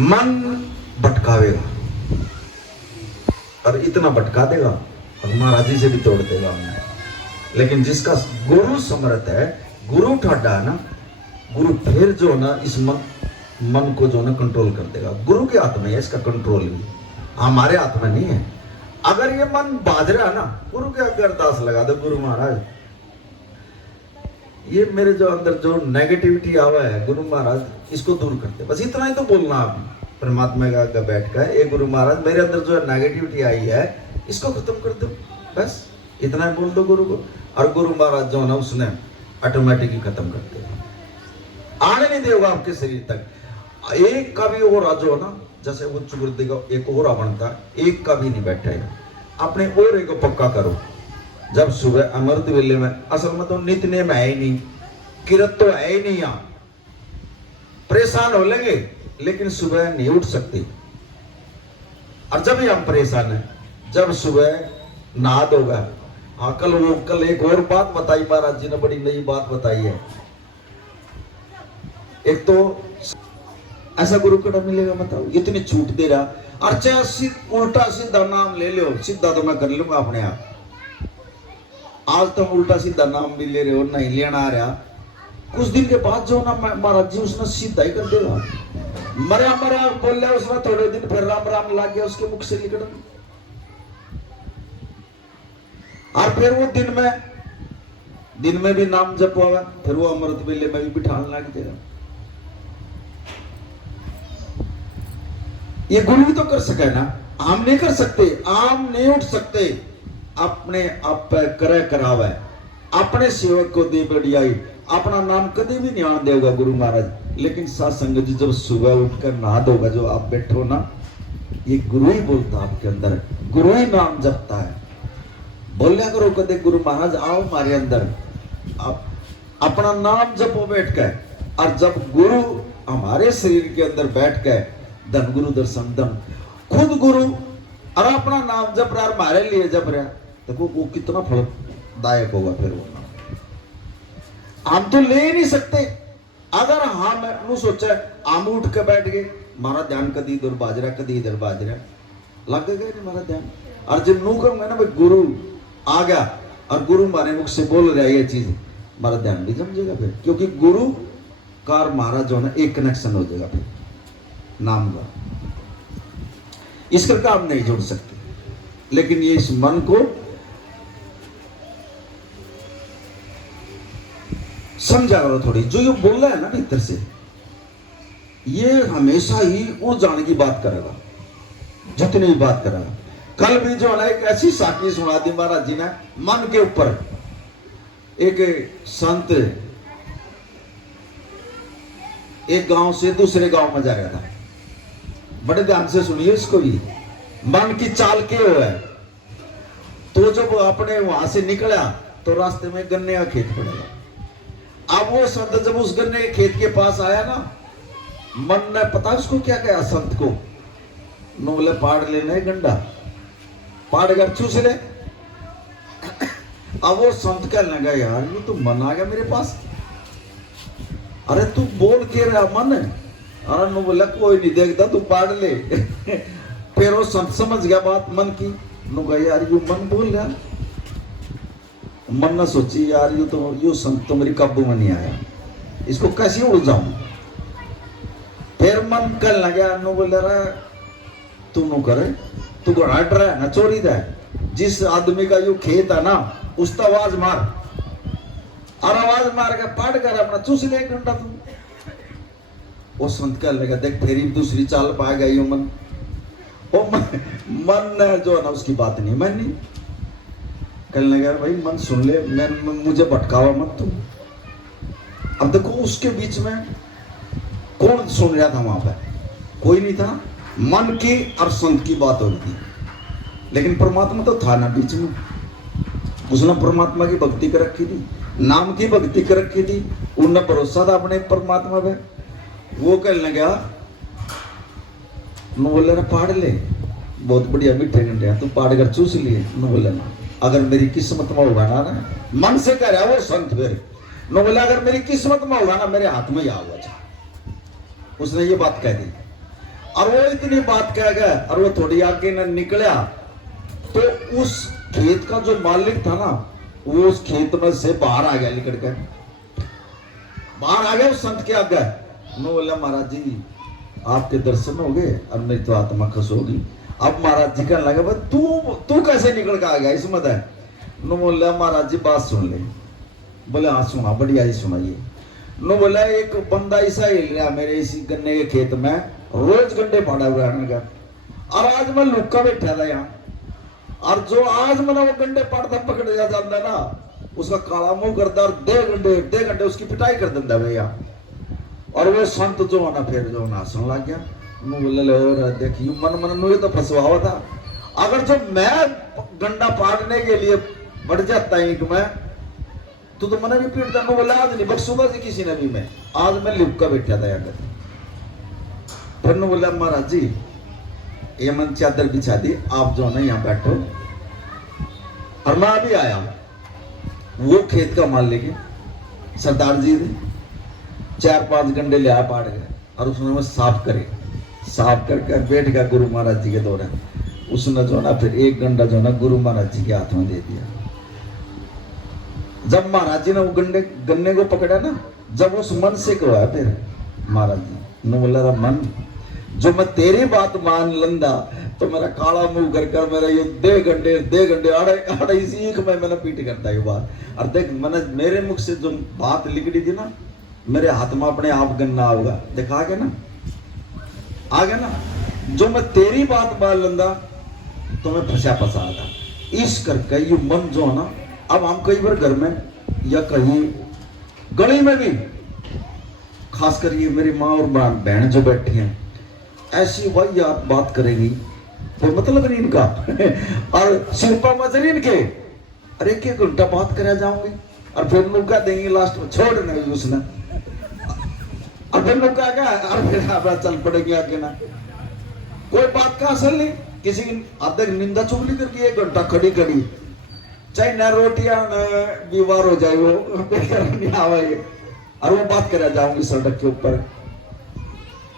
मन भटकावेगा और इतना भटका देगा और महाराज जी से भी तोड़ देगा हमें। लेकिन जिसका गुरु समर्थ है, गुरु ठाडा है ना, गुरु फिर जो ना इस मन को जो ना कंट्रोल कर देगा। गुरु के हाथ में है इसका कंट्रोल भी, हमारे हाथ में नहीं है। अगर ये मन बाज रहा है ना, गुरु के आगे अरदास लगा दो, गुरु महाराज ये मेरे जो अंदर जो नेगेटिविटी आवा है गुरु महाराज इसको दूर करते, बस इतना ही तो बोलना आप परमात्मा के आगे बैठ कर, ए गुरु महाराज मेरे अंदर जो नेगेटिविटी आई है इसको खत्म कर दो, बस इतना ही बोल दो गुरु को। और गुरु महाराज जो है ना उसने ऑटोमेटिकली खत्म कर देगा, आने नहीं देगा आपके शरीर तक। एक का भी और जो है ना, जैसे वो चुगुर्दे का एक और बनता, एक का भी नहीं बैठेगा। अपने और को पक्का करो। जब सुबह अमृत वेले में, असल में तो नित्य में है ही नहीं, किरत तो है ही नहीं, यहाँ परेशान हो लेंगे लेकिन सुबह नहीं उठ सकते। और जब ही हम परेशान हैं, जब सुबह नहा धोगा। हाँ कल एक और बात बताई महाराज जी ने, बड़ी नई बात बताई है। एक तो ऐसा गुरु कड़ा मिलेगा बताओ, इतनी छूट दे रहा, और चाहे उल्टा सीधा नाम ले लो, सीधा तो मैं कर लूंगा अपने आप। आज तो उल्टा सीधा नाम भी ले रहे हो, नहीं लेना आ रहा, कुछ दिन के बाद जो ना महाराज जी उसने सीधा ही कर देगा। मरा बोल रहा उसने, थोड़े दिन फिर राम राम लग गया उसके मुख से निकल, और फिर वो दिन में दिन में भी नाम जपवागा, फिर वो अमृत वेले में भी बिठाने लग जाएगा। ये गुरु भी तो कर सके ना, हम नहीं कर सकते, हम नहीं उठ सकते। अपने आप करे करावे, अपने सेवक को दे बढ़ियाई, अपना नाम कभी भी नहीं आने देगा गुरु महाराज। लेकिन सत्संग जी जब सुबह उठकर नहा दोगा, जो आप बैठो ना, ये गुरु ही बोलता आपके अंदर, गुरु ही नाम जपता है। बोलिया करो कदे गुरु महाराज आओ हमारे अंदर, आप अपना नाम जपो बैठ कर। और जब गुरु हमारे शरीर के अंदर बैठ कर, धन गुरु दर्शन धन, खुद गुरु और अपना नाम जप रहा, हमारे लिए जप रहा, देखो वो कितना फलदायक होगा। फिर वो हम तो ले नहीं सकते। अगर हम सोचा हम उठ के बैठ गए, हमारा ध्यान कदी इधर बाज रहा, कदी इधर बाज रहा, लग गया नहीं हमारा ध्यान। और जब नू कहूंगा ना भाई गुरु आ गया और गुरु हमारे मुख से बोल रहा है ये चीज, हमारा ध्यान भी जम जाएगा फिर, क्योंकि गुरु का और हमारा जो है ना एक कनेक्शन हो जाएगा फिर नाम का। इस करके हम नहीं जोड़ सकते। लेकिन ये इस मन को समझा करो थोड़ी, जो ये बोल रहा है ना भीतर से, ये हमेशा ही उड़ जाने की बात करेगा, जितनी भी बात करेगा। कल भी जो है ना एक ऐसी साखी सुना दी महाराज जी ने मन के ऊपर। एक संत एक गांव से दूसरे गांव में जा रहा था, बड़े ध्यान से सुनिए इसको भी, मन की चाल के हो है। तो जब अपने वहां से निकला तो रास्ते में गन्ने का खेत पड़ेगा। अब वो संत जब उस गन्ने के खेत के पास आया ना, मन ने पता उसको क्या कहा संत को, नो बोले पाड़ लेना है गंडा, पाड़ कर चूस ले। अब वो संत कहने लगा यार ये तो मन आ गया मेरे पास, अरे तू बोल के रहा मन, अरे नो बोला कोई नहीं देखता तू पाड़ ले। फिर वो संत समझ गया बात मन की, नो कहा यार यू मन बोल रहा। मन ने सोची यार यू संत तो मेरी काबू में नहीं आया, इसको कैसे उड़ जाऊं। फिर मन कहने लगा, नो बोल रहा तू नो करे, तू घोड़ा डर है ना चोरी रहा है, जिस आदमी का यू खेत है ना उसका आवाज मार, और आवाज मार के पाड़ कर अपना चूस ले एक घंटा तू। वो संत कहने लगा देख फिर दूसरी चाल पा गया यू मन। वो मन ने जो है ना उसकी बात नहीं मानी, कहने लगा भाई मन सुन ले, मैं मुझे भटकावा मत तू। अब देखो उसके बीच में कौन सुन रहा था वहां पर, कोई नहीं था। मन की और संत की बात हो रही थी, लेकिन परमात्मा तो था ना बीच में। उसने परमात्मा की भक्ति कर रखी थी, नाम की भक्ति कर रखी थी, उन्हें भरोसा था अपने परमात्मा पे। वो कहने लगा, नो बोले ना पाड़ ले, बहुत बढ़िया मीठे गंडे तू पाड़ कर चूस लिए। नो बोले ना अगर मेरी किस्मत में होगा ना, मन से कह रहा वो संत, फिर नो बोला अगर मेरी किस्मत में होगा ना मेरे हाथ में ही आऊंगा। उसने ये बात कह दी, और वो इतनी बात कह गया, और वो थोड़ी आगे न निकला तो उस खेत का जो मालिक था ना, वो उस खेत में से बाहर आ गया, निकल कर बाहर आ गया उस संत के आगे। नो बोला महाराज जी आपके दर्शन हो गए और मेरी तो आत्मा खुश होगी। अब महाराज जी कहने लगा तू कैसे निकल के आ गया इसमें है। नो बोला महाराज जी बात सुन ले। बोले हाँ सुना, बढ़िया ही सुनाइए। नो बोला एक बंदा ऐसा हिल रहा मेरे इसी गन्ने के खेत में, रोज गंडे फाड़ा हुआ है, और आज मैं लुक्का बैठा था यहाँ, और जो आज मैंने वो गंडे पाड़ता पकड़ जाता ना, उसका काला मुंह करता और दे घंटे उसकी पिटाई कर देता भैया। और वो संत जो है ना फिर जो नाचने लग गया। बोले देखिए मन मुझे तो फंसवा हुआ था, अगर जो मैं गंडा पाड़ने के लिए बढ़ जाता ईंट में तो मैंने भी पीटता। मैं बोला आज नहीं बख्शूंगा जी किसी ने भी, मैं आज मैं लिपका बैठा था यहाँ। फिर ने बोला महाराज जी ये मन चादर बिछा दी, आप जो है ना यहाँ बैठो। और मैं अभी आया, वो खेत का मालिक सरदार जी ने 4-5 गंडे लिया पाड़ गए, और उसने वो साफ करके बैठ गया गुरु महाराज जी के दौरान। उसने जो ना फिर एक गंडा जो ना गुरु महाराज जी के हाथ में दे दिया। जब महाराज जी ने वो गन्ने को पकड़ा ना, जब उस मन से कहा फिर महाराज जी ने बोला मन जो मैं तेरी बात मान लंदा तो मेरा काला मुंह कर मेरा ये दे घंटे आड़े सीख में मैंने पीट करता है बात। और देख मैंने मेरे मुख से जो बात लिखी थी ना मेरे हाथ में अपने आप गन्ना होगा। देख आ गया ना जो मैं तेरी बात मान लंदा तो मैं फंसा था। इस करके ये मन जो है ना, अब हम कई बार घर में या कहीं गली में भी खासकर ये मेरी माँ और बहन जो बैठी हैं ऐसी वही आप बात करेंगी कोई मतलब नहीं इनका और शिल्पा मजरी इनके अरे 1 घंटा बात करा जाऊंगी और फिर लोग कह देंगे लास्ट में छोड़ नहीं उसने और फिर लोग क्या और फिर आप चल पड़ेंगे आगे ना कोई बात का असल नहीं। किसी की आधे निंदा चुगली करके 1 घंटा खड़ी चाहे न रोटियां न बीमार हो जाए वो नहीं आवाए और वो बात करा जाऊंगी सड़क के ऊपर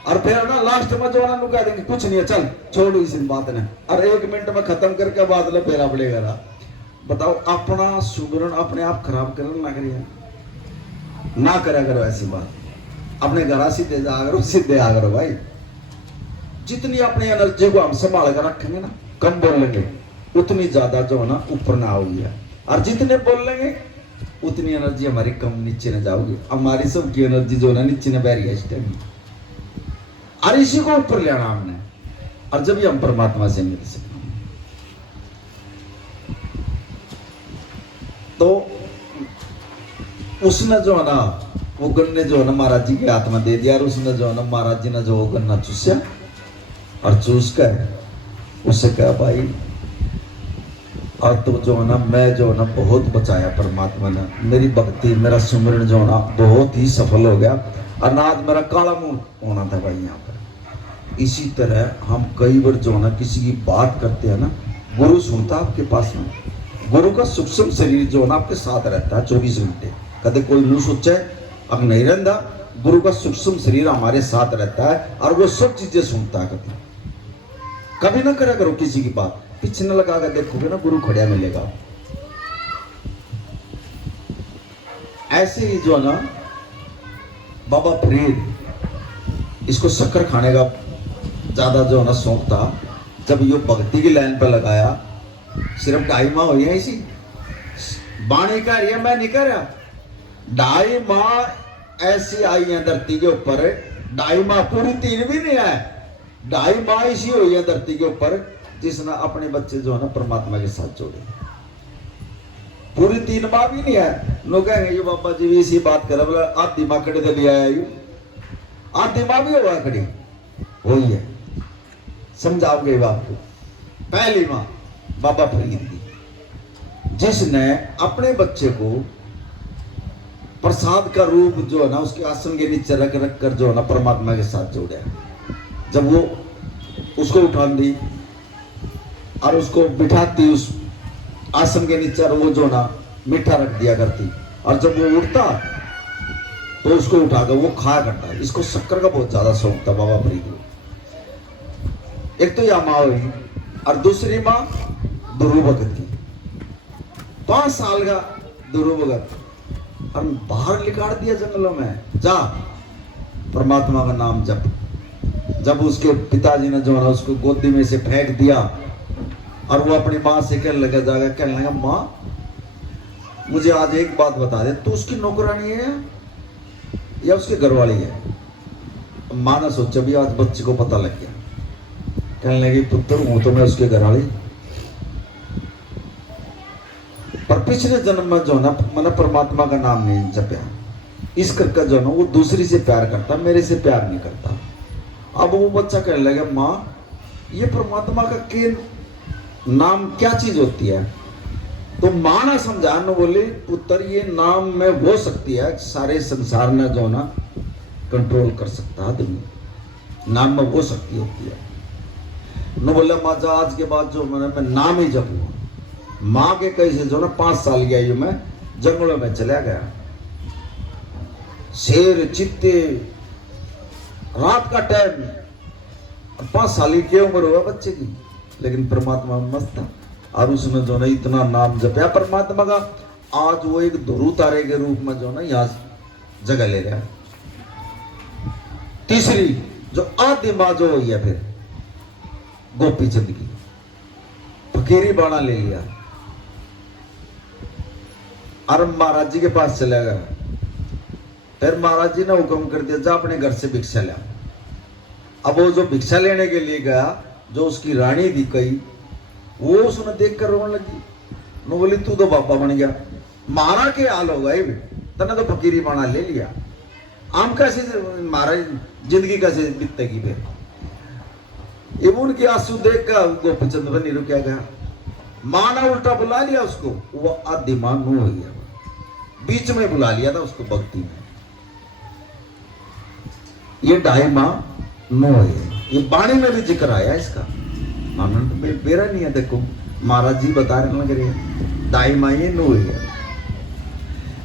और फिर ना लास्ट में जो ना कह देंगे कुछ नहीं है चल छोड़ इस बात ने और 1 मिनट में खत्म करके बाद में फेरा पड़ेगा ना। बताओ अपना सुगरण अपने आप खराब करने लग रही है ना करा करो ऐसी बात। अपने घर सीधे जा करो सीधे आ करो भाई। जितनी अपनी एनर्जी को हम संभाल कर रखेंगे ना कम बोलेंगे उतनी ज्यादा जो है ना ऊपर ना आओगी और जितने बोल लेंगे उतनी एनर्जी हमारी कम नीचे न जाओगी। हमारी सबकी एनर्जी जो है ना नीचे न बह रही है इस टाइम और इसी को ऊपर ले आना हमने और जब हम परमात्मा से मिल सकते तो उसने जो है ना वो गन्ने जो है ना महाराज जी के हाथ में दे दिया और उसने जो है ना महाराज जी ने जो गन्ना चूसा और चूस कर उससे कहा भाई और तो जो है ना मैं जो है ना बहुत बचाया परमात्मा ने मेरी भक्ति मेरा सुमरण जो है ना बहुत ही सफल हो गया और ना आज मेरा काला मुंह होना था भाई यहाँ पर। इसी तरह हम कई बार जो है ना किसी की बात करते हैं ना गुरु सुनता आपके पास में गुरु का सूक्ष्म शरीर जो है ना आपके साथ रहता है 24 घंटे। कभी कोई लू सोचा है अब नहीं रहता गुरु का सूक्ष्म शरीर हमारे साथ रहता है और वो सब चीजें सुनता है। कभी ना करा करो किसी की बात पीछे न लगा कर देखोगे ना गुरु खड़ा मिलेगा। ऐसे ही जो है ना बाबा फरीद इसको शक्कर खाने का ज्यादा जो है ना शौक था। जब ये भक्ति की लाइन पर लगाया सिर्फ 2.5 माह हुई है इसी बाणी का रही है मैं नहीं कर रहा 2.5 माह ऐसी आई है धरती के ऊपर 2.5 माह पूरी 3 भी नहीं है 2.5 माह इसी हुई है धरती के ऊपर जिसने अपने बच्चे जो है ना परमात्मा के साथ जोड़े। पूरी 3 माह भी नहीं है लोग कहेंगे ये बाबा जी इसी बात कर बोला आधी माह कड़े तो लिया आया आधी माह भी हुआ कड़ी वही है समझाओगे आपको। पहली माह बाबा फरीद की जिसने अपने बच्चे को प्रसाद का रूप जो है ना उसके आसन के नीचे रख कर जो है ना परमात्मा के साथ जोड़ा। जब वो उसको उठा दी और उसको बिठाती उस आसन के नीचे और वो जो ना मीठा रख दिया करती और जब वो उठता तो उसको उठाकर वो खाया करता। इसको शक्कर का बहुत ज्यादा शौक था बाबा फरीद को। एक तो यह माँ हुई और दूसरी माँ दुरू भगत की 5 साल का दुरू भगत और बाहर निकाल दिया जंगलों में जा परमात्मा का नाम जप। जब उसके पिताजी ने जो है ना उसको गोदी में से फेंक दिया और वो अपनी माँ से कहने लगा माँ मुझे आज एक बात बता दे तू उसकी नौकरानी है या उसके घरवाली है। माँ ने सोचा भी आज बच्चे को पता लग गया। कहने लगी पुत्र हूं तो मैं उसके घरवाली पर पिछले जन्म में जो ना मैंने परमात्मा का नाम नहीं जपया इस करके जो ना वो दूसरी से प्यार करता मेरे से प्यार नहीं करता। अब वो बच्चा कहने लगा माँ ये परमात्मा का के नाम क्या चीज होती है। तो माँ ना समझा न बोली पुत्र ये नाम में हो सकती है सारे संसार में जो ना कंट्रोल कर सकता आदमी नाम में वो शक्ति होती है। न बोला माँ आज के बाद जो मैं नाम ही जपूंगा। माँ के कैसे जो ना 5 साल की आयु में जंगलों में चला गया। शेर चित्ते रात का टाइम 5 साल की उम्र हुआ बच्चे की लेकिन परमात्मा मस्त था और उसने जो ना इतना नाम जपया परमात्मा का। आज वो एक ध्रुव तारे के रूप में जो ना यहाँ जगह ले रहा है। तीसरी जो आदिमा जो हुई है फिर गोपी चंद की फकीरी बाणा ले लिया और महाराज जी के पास चला गया। फिर महाराज जी ने हुक्म कर दिया जा अपने घर से भिक्षा ले। अब वो जो भिक्षा लेने के लिए गया, जो उसकी रानी थी कई, वो उसने देख कर रोने लगी। नो बोली तू तो बाबा बन गया, मारा के हाल होगा ये, तने तो फकीरी बाणा ले लिया, आम कैसे महाराज जिंदगी कैसे बीतेगी। फिर ये उनकी आंसू देख कर गोपीचंद बनी रुक गया। माँ ने उल्टा बुला लिया उसको, वो आदि मां नो हो गया, बीच में बुला लिया था उसको भक्ति में। ये ढाई माँ नो है, ये बाणी में भी जिक्र आया इसका। मानन तो मेरा नहीं है, देखो महाराज जी बता रहे लग रहे ढाई माँ ये नो है।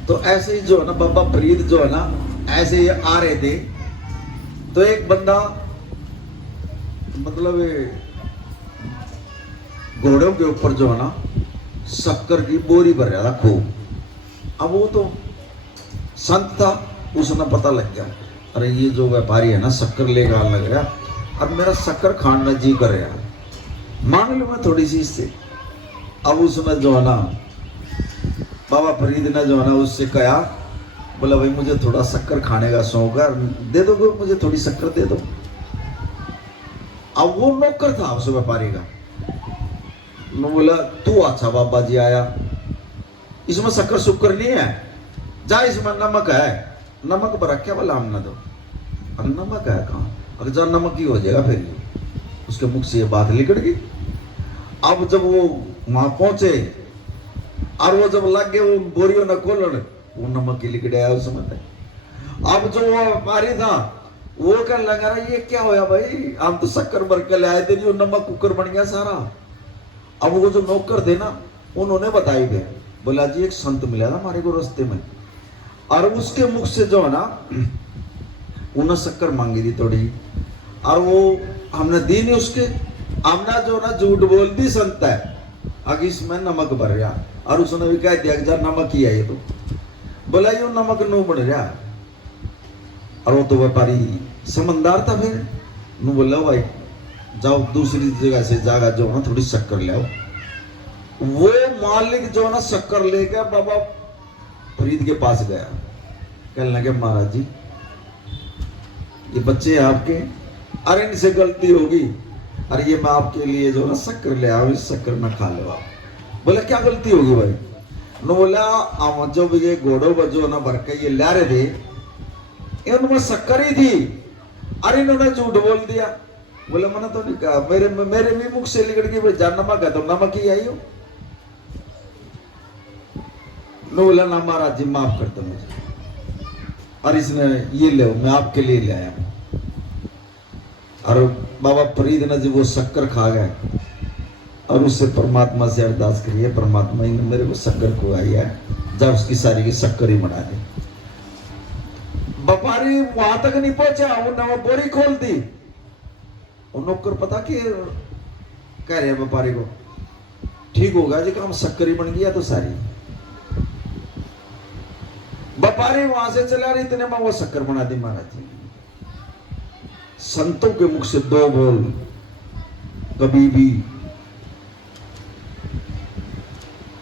तो ऐसे ही जो है ना बाबा फरीद जो है ना ऐसे ही आ रहे थे, तो एक बंदा मतलब घोड़ों के ऊपर जो है ना शक्कर की बोरी भर रहा था खूब। अब वो तो संत था, उसने पता लग गया अरे ये जो व्यापारी है ना शक्कर लेकर आने लग रहा, अब मेरा शक्कर खाना जी कर रहा, मांग लो मैं थोड़ी सी इससे। अब उसने जो है ना बाबा फरीद ने जो है ना उससे कहा, बोला भाई मुझे थोड़ा शक्कर खाने का शौक है, दे दो मुझे थोड़ी शक्कर दे दो। अब वो नौकर था उस व्यापारी का, मैं बोला तू अच्छा बाबा जी आया, इसमें शक्कर शुक्कर नहीं है, जा इसमें नमक है, नमक बरा क्या बोला हमने तो, नमक है कहाँ, अगर जा नमक ही हो जाएगा। फिर ये उसके मुख से ये बात निकल गई। अब जब वो वहां पहुंचे और वो जब लग गए वो बोरियों न खोलन, वो नमक ही लिख गया उस समय। अब जो वो व्यापारी था वो कहने लगा रहा ये क्या होया भाई, हम तो शक्कर भर के लाए थे, वो नमक कुकर बन गया सारा। अब वो जो नौकर थे ना उन्होंने बताई थे, बोला जी एक संत मिला था हमारे को रास्ते में, और उसके मुख से जो है ना उन्हें शक्कर मांगी थी थोड़ी, और वो हमने दी नहीं उसके, हमने जो ना झूठ बोल दी संत है आगे इसमें नमक भर रहा, और उसने भी कह दिया जा नमक ही है ये तो। बोला ये नमक नो बन रहा, और वो तो व्यापारी समझदार था। फिर नु बोला भाई जाओ दूसरी जगह से जागा जो ना थोड़ी शक्कर ले आओ। वो मालिक जो ना शक्कर लेकर बाबा फरीद के पास गया, कहने लगे महाराज जी ये बच्चे हैं आपके, अरे इनसे गलती होगी, अरे ये मैं आपके लिए जो ना शक्कर ले आओ, इस शक्कर में खा लो आप। बोला क्या गलती होगी भाई, नो बोला जब ये घोड़ों बजो ना भर के ये ला रहे थे इनमें शक्कर ही थी, अरे इन्होंने झूठ बोल दिया। बोले मैंने तो नहीं कहा, मेरे भी मुख से निकल गई जा नमक है तो नमक ही आई हो। नो बोला ना महाराज जी माफ कर दो मुझे, और इसने ये ले मैं आपके लिए ले आया हूं। और बाबा फरीद ने जब वो शक्कर खा गए और उससे परमात्मा से अरदास करिए, परमात्मा ने मेरे को शक्कर को आई है, जब उसकी सारी की शक्कर ही बना दी। व्यापारी वहां तक नहीं पहुंचा, वो बोरी खोल दी। नौकर पता कि कह रहे हैं व्यापारी को ठीक होगा जी काम, शक्कर ही बन गया तो सारी। व्यापारी वहां से चला रही इतने में वो शक्कर बना दी महाराज जी। संतों के मुख से दो बोल कभी भी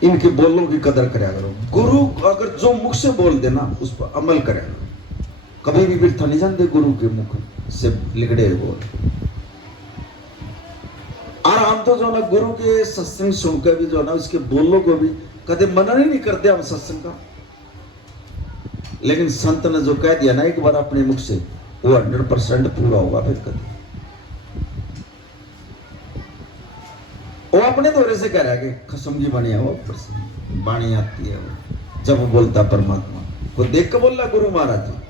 इनके बोलों की कदर करा करो। गुरु अगर जो मुख से बोल देना उस पर अमल करें, कभी भी बिरथा नहीं जानते गुरु के मुख से लिगड़े बोल। और हम तो जो ना गुरु के सत्संग सुनकर भी जो ना उसके बोलों को भी कदे मनन ही नहीं करते हम सत्संग का। लेकिन संत ने जो कह दिया ना एक बार अपने मुख से, वो 100% पूरा होगा। फिर कभी वो अपने दौरे से कह रहा है कि खसम की बनी है वो ऊपर से बाणी आती है वो, जब वो बोलता परमात्मा को देख के बोल रहा गुरु महाराज जी।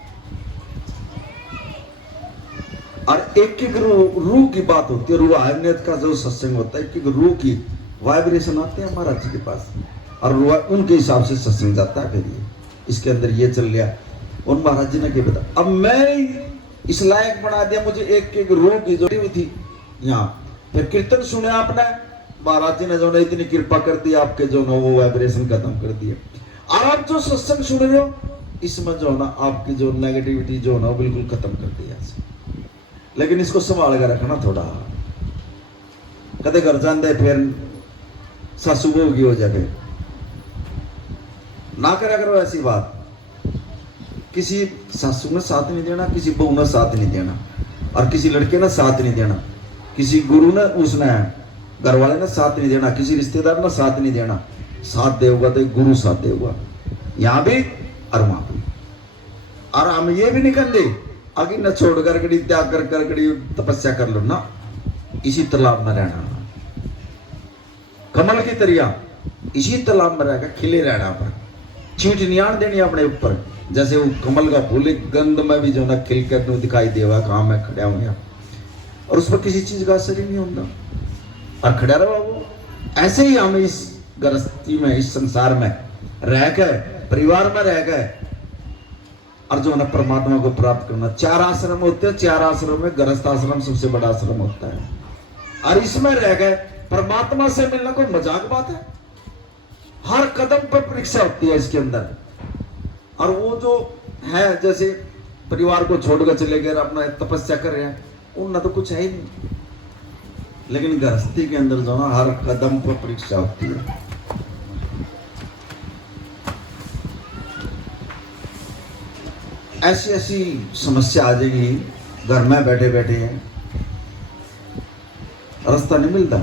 और एक एक रूह की बात होती है, रूहानियत का जो सत्संग होता है, एक रूह की वाइब्रेशन आते हैं महाराज जी के पास, और उनके हिसाब से सत्संग जाता है। फिर ये इसके अंदर ये चल लिया, और महाराज जी ने क्या बता, अब मैं इस लायक बना दिया, मुझे एक एक रूह की जो थी यहाँ। फिर कीर्तन सुने आपने, महाराज जी ने जो ना इतनी कृपा कर दी आपके जो ना वो वाइब्रेशन खत्म कर दिए। और आप जो सत्संग सुन रहे हो इसमें जो ना आपकी जो नेगेटिविटी जो ना बिल्कुल खत्म कर दिया। लेकिन इसको संभाल कर रखना थोड़ा। कदे घर जाते फिर सासू बहू की हो जाए, ना करा करो ऐसी बात। किसी सासू ने साथ नहीं देना, किसी बहू ने साथ नहीं देना, और किसी लड़के ने साथ नहीं देना, किसी गुरु ने उसने घर वाले ने साथ नहीं देना, किसी रिश्तेदार ने साथ नहीं देना। साथ देगा तो गुरु साथ देगा, यहां भी और वहां भी। और हम ये भी नहीं कहते आगे न छोड़ कर कड़ी त्याग कर कड़ी तपस्या कर लो ना, इसी तालाब में रहना। कमल की तरिया इसी तालाब में रहकर खिले रहना, पर चींट नहीं आन देनी अपने ऊपर। जैसे वो कमल का फूल एक गंध में भी जो ना खिल कर दिखाई देगा कहाँ मैं खड़ा हूं यहाँ, और उस पर किसी चीज का असर ही नहीं होता और खड़ा रहा वो। ऐसे ही हमें इस गृहस्थी में, इस संसार में रह गए, परिवार में रह गए, और जो ना परमात्मा को प्राप्त करना। 4 आश्रम होते हैं, 4 आश्रम में गृहस्थ आश्रम सबसे बड़ा आश्रम होता है, और इसमें रह गए। परमात्मा से मिलना कोई मजाक बात है? हर कदम पर परीक्षा होती है इसके अंदर। और वो जो है जैसे परिवार को छोड़कर चले गए, अपना तपस्या कर रहे हैं, उनना तो कुछ है ही नहीं। लेकिन गृहस्थी के अंदर जो ना हर कदम पर परीक्षा होती है। ऐसी ऐसी समस्या आ जाएगी, घर में बैठे बैठे हैं, रास्ता नहीं मिलता।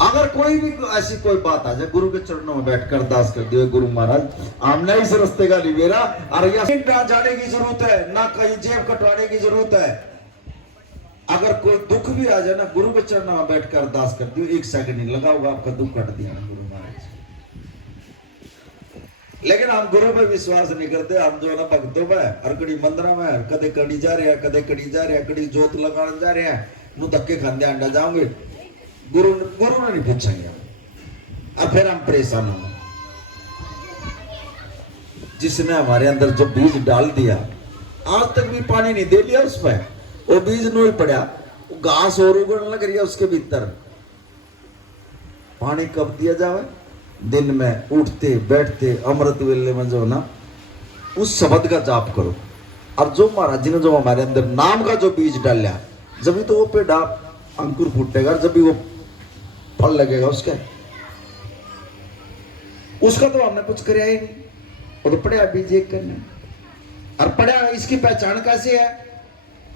अगर कोई भी ऐसी कोई बात आ जाए, गुरु के चरणों में बैठकर अरदास कर दिए, गुरु महाराज हमने इस रास्ते का नहीं मेरा, और यहाँ जाने की जरूरत है ना, कहीं जेब कटवाने की जरूरत है। अगर कोई दुख भी आ जाए ना, गुरु के चरणों में बैठकर अरदास कर दियो, 1 सेकंड नहीं लगा होगा, आपका दुख कट दिया ना गुरु महाराज। लेकिन हम गुरु पे विश्वास नहीं करते। हम जो है ना भक्तों में और कड़ी मंदिर में कदे कड़ी जा रहे हैं, कदे कड़ी जा रहे हैं, कड़ी जोत लगाने जा रहे हैं, नु धक्के खाते अंडा जाओगे, गुरु ने नहीं पूछेंगे, और फिर हम परेशान होंगे। जिसने हमारे अंदर जो बीज डाल दिया, आज तक भी पानी नहीं दे लिया उस पर, वो बीज नहीं पड़ा, वो घास और उगने लग रही है उसके भीतर। पानी कब दिया जाए? दिन में उठते बैठते अमृत वेले में जो ना उस शब्द का जाप करो। और जो महाराज जी ने जो हमारे अंदर नाम का जो बीज डाला, जब भी तो वो पेड़ अंकुर फूटेगा, जब भी वो फल लगेगा उसका तो हमने कुछ कराया ही नहीं, वो तो पड़ा बीज एक करने। और पड़ा इसकी पहचान कैसे है?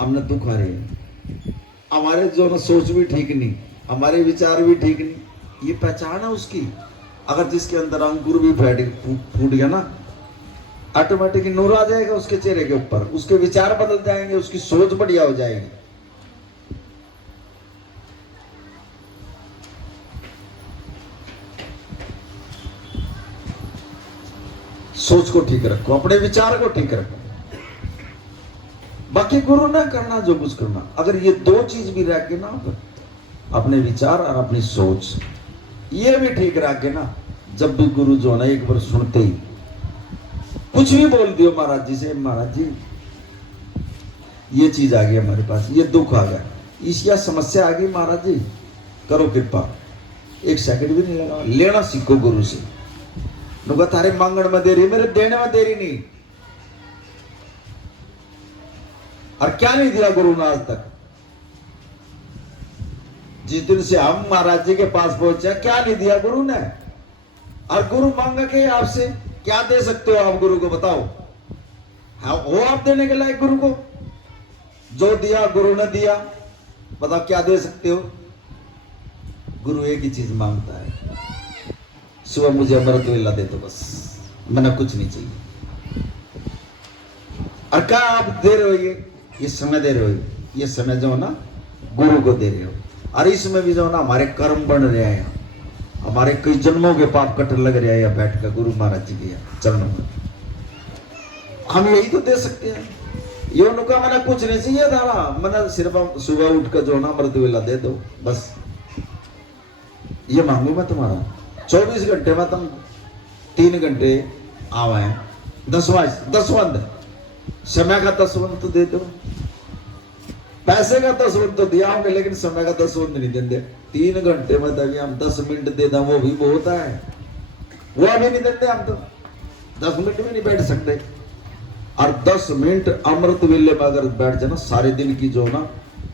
हमने दुख आ रहे हैं, हमारे जो ना सोच भी ठीक नहीं, हमारे विचार भी ठीक नहीं, ये पहचान है उसकी। अगर जिसके अंदर अंकुर भी फूट गया ना, ऑटोमेटिक नूर आ जाएगा उसके चेहरे के ऊपर, उसके विचार बदल जाएंगे, उसकी सोच बढ़िया हो जाएगी। सोच को ठीक रखो, अपने विचार को ठीक रखो, बाकी गुरु ना करना जो कुछ करना। अगर ये 2 चीज भी रख के ना, अपने विचार और अपनी सोच, ये भी ठीक रख के ना, जब भी गुरु जो ना एक बार सुनते ही कुछ भी बोल दियो महाराज जी से, महाराज जी ये चीज आ गई हमारे पास, ये दुख आ गया, इस या समस्या आ गई, महाराज जी करो कृपा। 1 सेकंड भी नहीं लगा, लेना सीखो गुरु से। नुका तारे मांगण में देरी, मेरे देने में देरी नहीं। और क्या नहीं दिया गुरु ने आज तक? जिस दिन से हम महाराज जी के पास पहुंचे, क्या नहीं दिया गुरु ने? और गुरु मांगा के आपसे क्या दे सकते हो आप गुरु को? बताओ, हो आप देने के लायक गुरु को? जो दिया गुरु ने दिया, बताओ क्या दे सकते हो? गुरु एक ही चीज मांगता है, सुबह मुझे अमृत वेला दे दो बस, मैंने कुछ नहीं चाहिए। और क्या आप दे रहे हो? ये समय दे रहे हो, ये समय जो है ना गुरु को दे रहे हो। और इसमें भी जो है ना हमारे कर्म बन रहे हैं, हमारे कई जन्मों के पाप कटर लग रहे हैं या बैठ कर गुरु महाराज जी के चरणों में। हम यही तो दे सकते हैं। ये उनका मैंने कुछ नहीं चाहिए था, मैंने सिर्फ सुबह उठ कर जो ना अमृत वेला दे दो बस, ये मांगू मैं तुम्हारा। 24 घंटे में तुम 3 घंटे आवे, 10वां समय का 10वां तो दे दो। पैसे का 10वां तो दिया होंगे, लेकिन समय का 10वां नहीं देते। 3 घंटे में तभी हम 10 मिनट दे दें, वो भी बहुत है, वो अभी नहीं देते हम तो। 10 मिनट में नहीं बैठ सकते। और 10 मिनट अमृत वेले में अगर बैठ जाना, सारे दिन की जो ना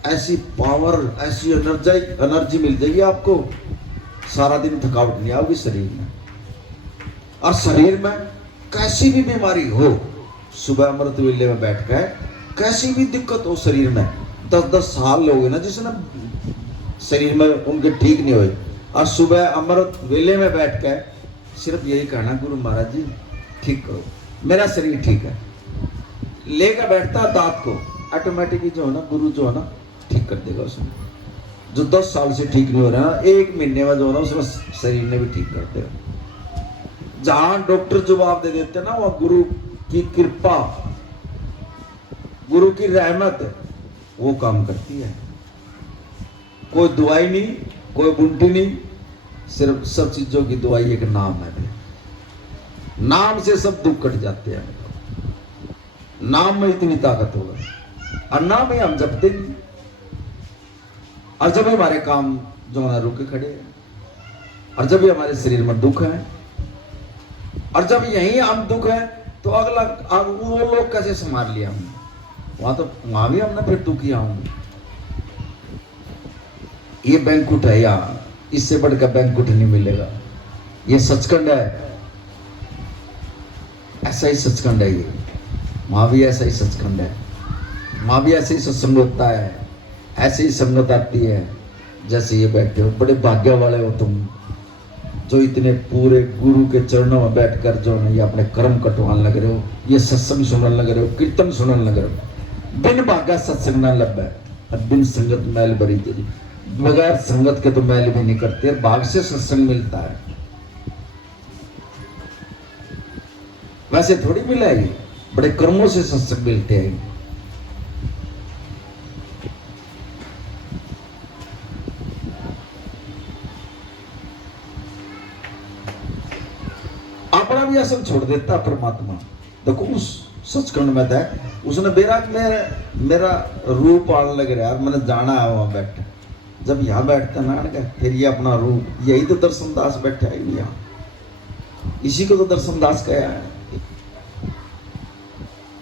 ऐसी पावर, ऐसी एनर्जी मिल जाएगी आपको, सारा दिन थकावट नहीं आओगी शरीर में। और शरीर में कैसी भी बीमारी हो, सुबह अमृत वेले में बैठ कर कैसी भी दिक्कत हो शरीर में, 10-10 साल लोग ना जिसने शरीर में उनके ठीक नहीं हुए, और सुबह अमृत वेले में बैठ कर सिर्फ यही कहना, गुरु महाराज जी ठीक करो, मेरा शरीर ठीक है, लेकर बैठता दांत को, ऑटोमेटिकली जो है ना गुरु जो है ना ठीक कर देगा उसमें। जो 10 साल से ठीक नहीं हो रहा है, 1 महीने में जो है ना उसमें शरीर ने भी ठीक कर देगा। जहां डॉक्टर जवाब दे देते हैं ना, वह गुरु की कृपा, गुरु की रहमत वो काम करती है। कोई दवाई नहीं, कोई बुंटी नहीं, सिर्फ सब चीजों की दवाई एक नाम है। नाम से सब दुख कट जाते हैं। नाम में इतनी ताकत होगा, और नाम ही हम जपते नहीं, और जब हमारे काम जो है रुके खड़े हैं, और जब भी हमारे शरीर में दुख है, और जब यही हम दुख है तो अगला वो लोग कैसे संभाल लिया हमने, वहां भी हमने फिर दुख किया होंगे। ये बैंकुट है यहाँ, इससे बढ़कर बैंकुट नहीं मिलेगा। ये सचखंड है, ऐसा ही सचखंड है। ये वहां भी ऐसा ही सचखंड है, वहां भी ऐसे ही सत्संग होता है, ऐसे ही संगत आती है जैसे ये बैठे हो। बड़े भाग्य वाले हो तुम, जो इतने पूरे गुरु के चरणों में बैठकर जो है ये अपने कर्म कटवाने लग रहे हो, ये सत्संग सुनने लग रहे हो, कीर्तन सुनने लग रहे हो। बिन भाग्य सत्संग न लग है, और बिन संगत मैल भरी तेरी। बगैर संगत के तो मैल भी नहीं करते, भाग से सत्संग मिलता है, वैसे थोड़ी मिला है, बड़े कर्मों से सत्संग मिलते हैं। अपना भी असर छोड़ देता परमात्मा। देखो उस सचखंड में था, उसने बेराग में मेरा रूप आने लग रहा है, मैंने जाना है वहां बैठ। जब यहाँ बैठता ना फिर ये अपना रूप, यही तो दर्शन दास बैठा है यहाँ, इसी को तो दर्शन दास कहा है।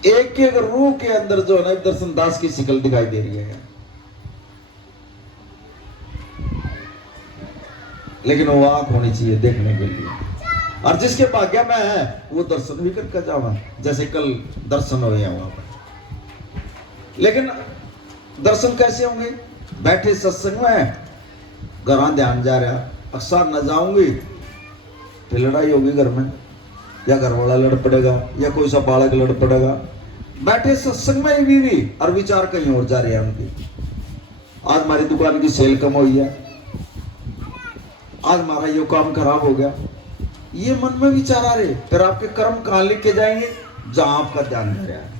एक एक रूह के अंदर जो है ना दर्शन दास की शिकल दिखाई दे रही है, लेकिन वो आंख होनी चाहिए देखने के लिए, और जिसके भाग्य में है वो दर्शन भी करके जावा, जैसे कल दर्शन हो गया वहां पर। लेकिन दर्शन कैसे होंगे? बैठे सत्संग में, घर ध्यान जा रहा, अक्सर न जाऊंगी फिर लड़ाई होगी घर में, या घर वाला लड़ पड़ेगा, या कोई सा बालक लड़ पड़ेगा। बैठे सत्संग में ही भी और विचार कहीं और जा रहे हैं उनकी। आज हमारी दुकान की सेल कम हुई है, आज हमारा ये काम खराब हो गया, ये मन में विचार आ रहे, फिर आपके कर्म कहां लिखे जाएंगे? जहां आपका ध्यान जा रहा है।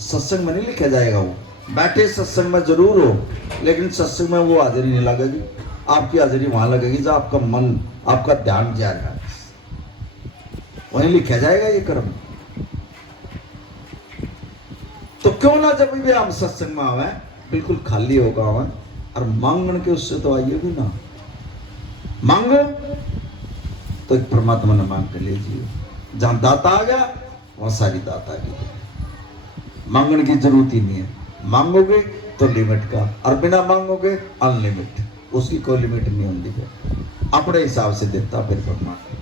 सत्संग में नहीं लिखा जाएगा वो। बैठे सत्संग में जरूर हो, लेकिन सत्संग में वो हाजिरी नहीं लगेगी, आपकी हाजिरी वहां लगेगी जहां आपका मन, आपका ध्यान जा रहा है, वहीं लिखा जाएगा ये कर्म। तो क्यों ना जब भी हम सत्संग में आवे बिल्कुल खाली होगा आवे, और मांगण के उससे तो आइए भी ना, मांगो तो एक परमात्मा ने मांग कर लीजिए। जहां दाता आ गया वहां सारी दाता आ गई, मांगने की जरूरत ही नहीं है। मांगोगे तो लिमिट का, और बिना मांगोगे अनलिमिट, उसकी कोई लिमिट नहीं होती है, अपने हिसाब से देता फिर परमात्मा।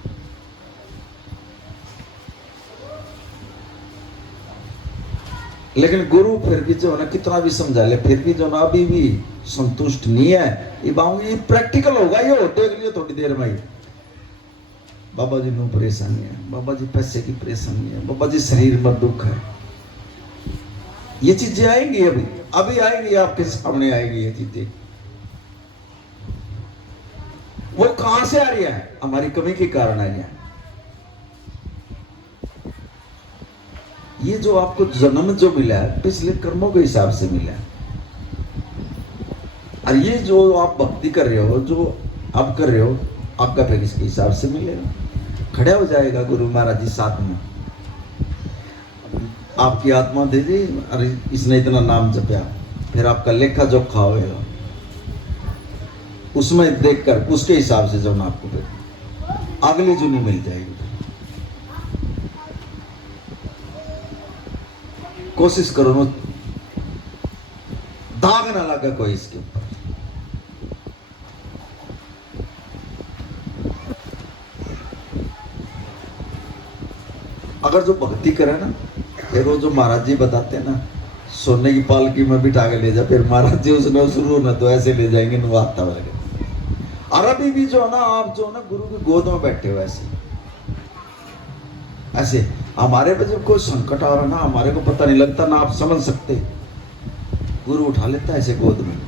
लेकिन गुरु फिर भी जो है ना कितना भी समझा ले, फिर भी जो ना अभी भी संतुष्ट नहीं है। ये बाबू ये प्रैक्टिकल होगा, ये हो देख लियो थोड़ी देर में ही। बाबा जी नो परेशानी है, बाबा जी पैसे की परेशानी है, बाबा जी शरीर में दुख है, ये चीजें आएंगी, अभी आएंगी, आपके सामने आएंगी ये चीजें। वो कहां से आ रही है? हमारी कमी के कारण आ रही है। ये जो आपको जन्म जो मिला है पिछले कर्मों के हिसाब से मिला है, और ये जो आप भक्ति कर रहे हो, जो आप कर रहे हो, आपका फिर इसके हिसाब से मिलेगा। खड़ा हो जाएगा गुरु महाराज जी साथ में, आपकी आत्मा दे दी, अरे इसने इतना नाम जपया, फिर आपका लेखा जोखा होगा, उसमें देखकर उसके हिसाब से जो ना आपको फिर अगली जुनी मिल जाएगी। कोशिश करो ना दाग ना लगे कोई इसके ऊपर। अगर जो भक्ति करे ना, फिर वो जो महाराज जी बताते हैं ना, सोने की पालकी में बिठा के ले जा, फिर महाराज जी उसने शुरू ना तो ऐसे ले जाएंगे नुवाता वर्ग। और अभी भी जो ना आप जो ना गुरु की गोद में बैठे हो ऐसे ऐसे, हमारे पे जब कोई संकट आ रहा ना, हमारे को पता नहीं लगता ना, आप समझ सकते, गुरु उठा लेता है ऐसे गोद में,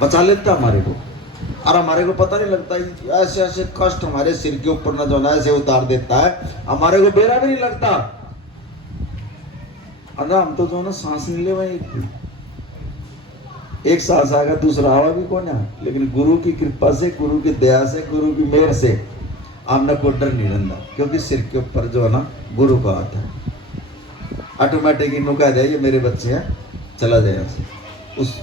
बचा लेता हमारे को, और हमारे को पता नहीं लगता, ऐसे ऐसे कष्ट हमारे सिर के ऊपर ना जो ना ऐसे उतार देता है, हमारे को बेरा भी नहीं लगता। और हम तो जो ना सांस नहीं ले वही, एक सांस आएगा दूसरा आवा भी कौन है, लेकिन गुरु की कृपा से, गुरु की दया से, गुरु की मेहर से हमने को डर नहीं रहता, क्योंकि सिर के ऊपर जो है ना गुरु का हाथ है। ऑटोमेटिक इन्हों कह दिया ये मेरे बच्चे हैं, चला जाए, उस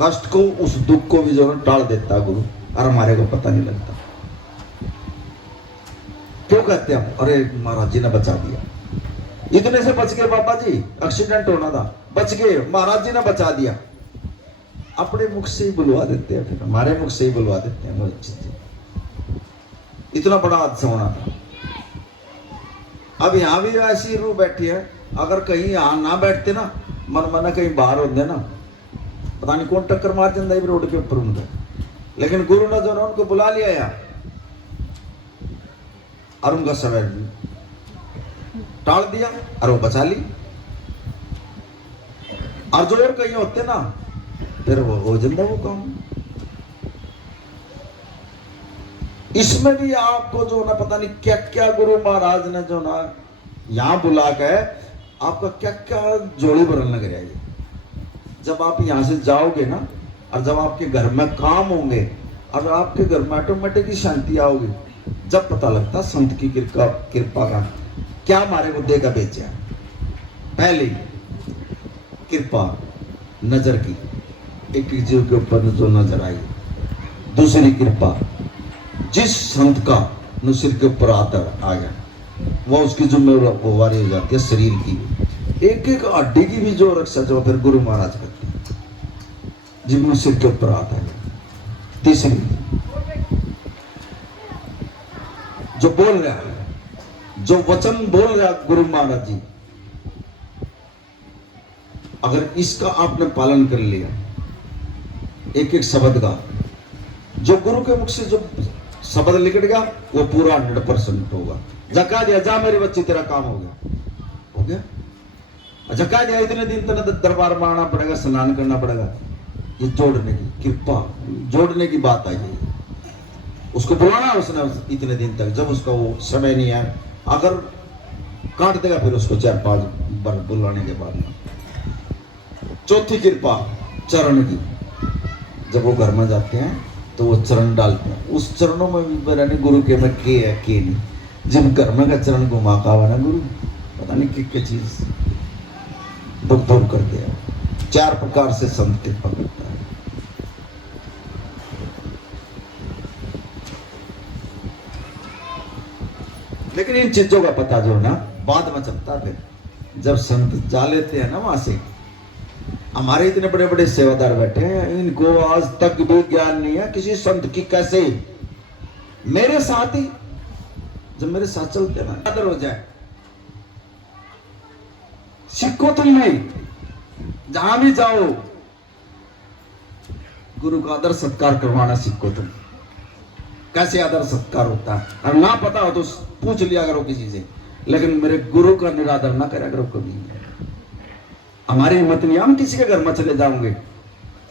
कष्ट को, उस दुख को भी जो है टाल देता गुरु, और हमारे को पता नहीं लगता। क्यों कहते हैं अरे महाराज जी ने बचा दिया, इतने से बच गए बाबा जी, एक्सीडेंट होना था, बच गए, महाराज जी ने बचा दिया। अपने मुख से ही बुलवा देते हैं, फिर हमारे मुख से ही बुलवा देते हैं वो चीजें। इतना बड़ा हादसा होना था। अब यहाँ भी ऐसी रूह बैठी है, अगर कहीं यहाँ ना बैठते ना, मन मना कहीं बाहर होते ना, पता नहीं कौन टक्कर मार देता है रोड के ऊपर उनका। लेकिन गुरु ने जो ना उनको बुला लिया यहाँ, और उनका समय टाल दिया और वो बचा ली। और जो और कहीं होते ना, फिर वो हो जाता वो काम। इसमें भी आपको जो ना पता नहीं क्या क्या गुरु महाराज ने जो ना यहाँ बुला के आपका क्या क्या जोड़ी भरन लग रहा है। जब आप यहाँ से जाओगे ना, और जब आपके घर में काम होंगे, और आपके घर में ऑटोमेटिक ही शांति आओगी, जब पता लगता संत की कृपा का क्या हमारे को देगा बेचा। पहली कृपा नजर की, एक जीव के ऊपर जो नजर आई। दूसरी कृपा जिस संत का न सिर के ऊपर आतर आ गया, वो उसकी जिम्मेवारी हो जाती है शरीर की, एक एक हड्डी की भी जो रक्षा जो फिर गुरु महाराज करते हैं, जिनमें सिर के ऊपर आता है। तीसरी जो बोल रहा है, जो वचन बोल रहा है गुरु महाराज जी, अगर इसका आपने पालन कर लिया, एक एक शब्द का, जो गुरु के मुख से जो शब्द निकल गया वो पूरा 100% होगा। जका दिया जा मेरे बच्चे तेरा काम हो गया। जका दिया इतने दिन तक दरबार में आना पड़ेगा, स्नान करना पड़ेगा, ये जोड़ने की कृपा, जोड़ने की बात आई है। उसको बुलाना उसने इतने दिन तक, जब उसका वो समय नहीं है, अगर काट देगा फिर उसको 4-5 बार बुलाने के बाद। चौथी कृपा चरण की, जब वो घर में जाते हैं तो वो चरण डालते हैं, उस चरणों में भी बराने गुरु के में के है के नहीं। जिन घर में का चरण घुमा का हुआ ना गुरु, पता नहीं क्या चीज दुख दूर करते हैं। 4 प्रकार से संत कृपा करता है। लेकिन इन चीजों का पता जो ना बाद में चलता है, जब संत जा लेते हैं ना वहां से। हमारे इतने बड़े बड़े सेवादार बैठे हैं, इनको आज तक भी ज्ञान नहीं है किसी संत की कैसे मेरे साथ ही, जब मेरे साथ चलते ना आदर हो जाए। सीखो तुम नहीं, जहां भी जाओ गुरु का आदर सत्कार करवाना सीखो तुम, कैसे आदर सत्कार होता है। और ना पता हो तो पूछ लिया करो किसी से, लेकिन मेरे गुरु का निरादर ना करा करो कभी। हमारी हिम्मत नहीं, हम किसी के घर में चले जाओगे,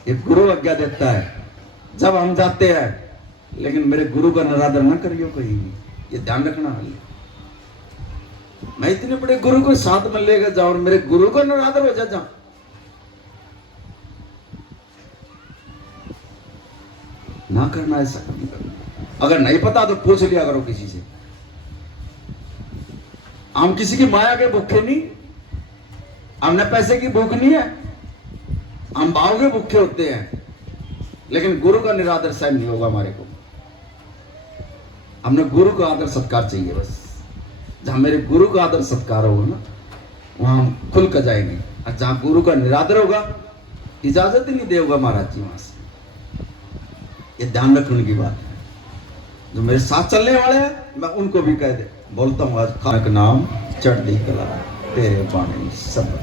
ये गुरु आज्ञा देता है जब हम जाते हैं, लेकिन मेरे गुरु का निरादर ना करियो कहीं, ये ध्यान रखना है। मैं इतने बड़े गुरु को साथ में लेकर जाऊं और मेरे गुरु का निरादर हो जा, ना करना, ऐसा नहीं करना। अगर नहीं पता तो पूछ लिया करो किसी से। हम किसी की माया के भूखे नहीं, हमने पैसे की भूख नहीं है, हम भाव के भूखे होते हैं। लेकिन गुरु का निरादर सहन नहीं होगा हमारे को। हमने गुरु का आदर सत्कार चाहिए बस। जहां मेरे गुरु का आदर सत्कार होगा ना, वहां हम खुल कर जाएंगे। और जहां गुरु का निरादर होगा इजाजत ही नहीं देगा महाराज जी वहां से। ये ध्यान रखने की बात है। जो मेरे साथ चलने वाले हैं मैं उनको भी कह दे बोलता हूँ आज खान का नाम चढ़ दी कला तेरे बाणी सब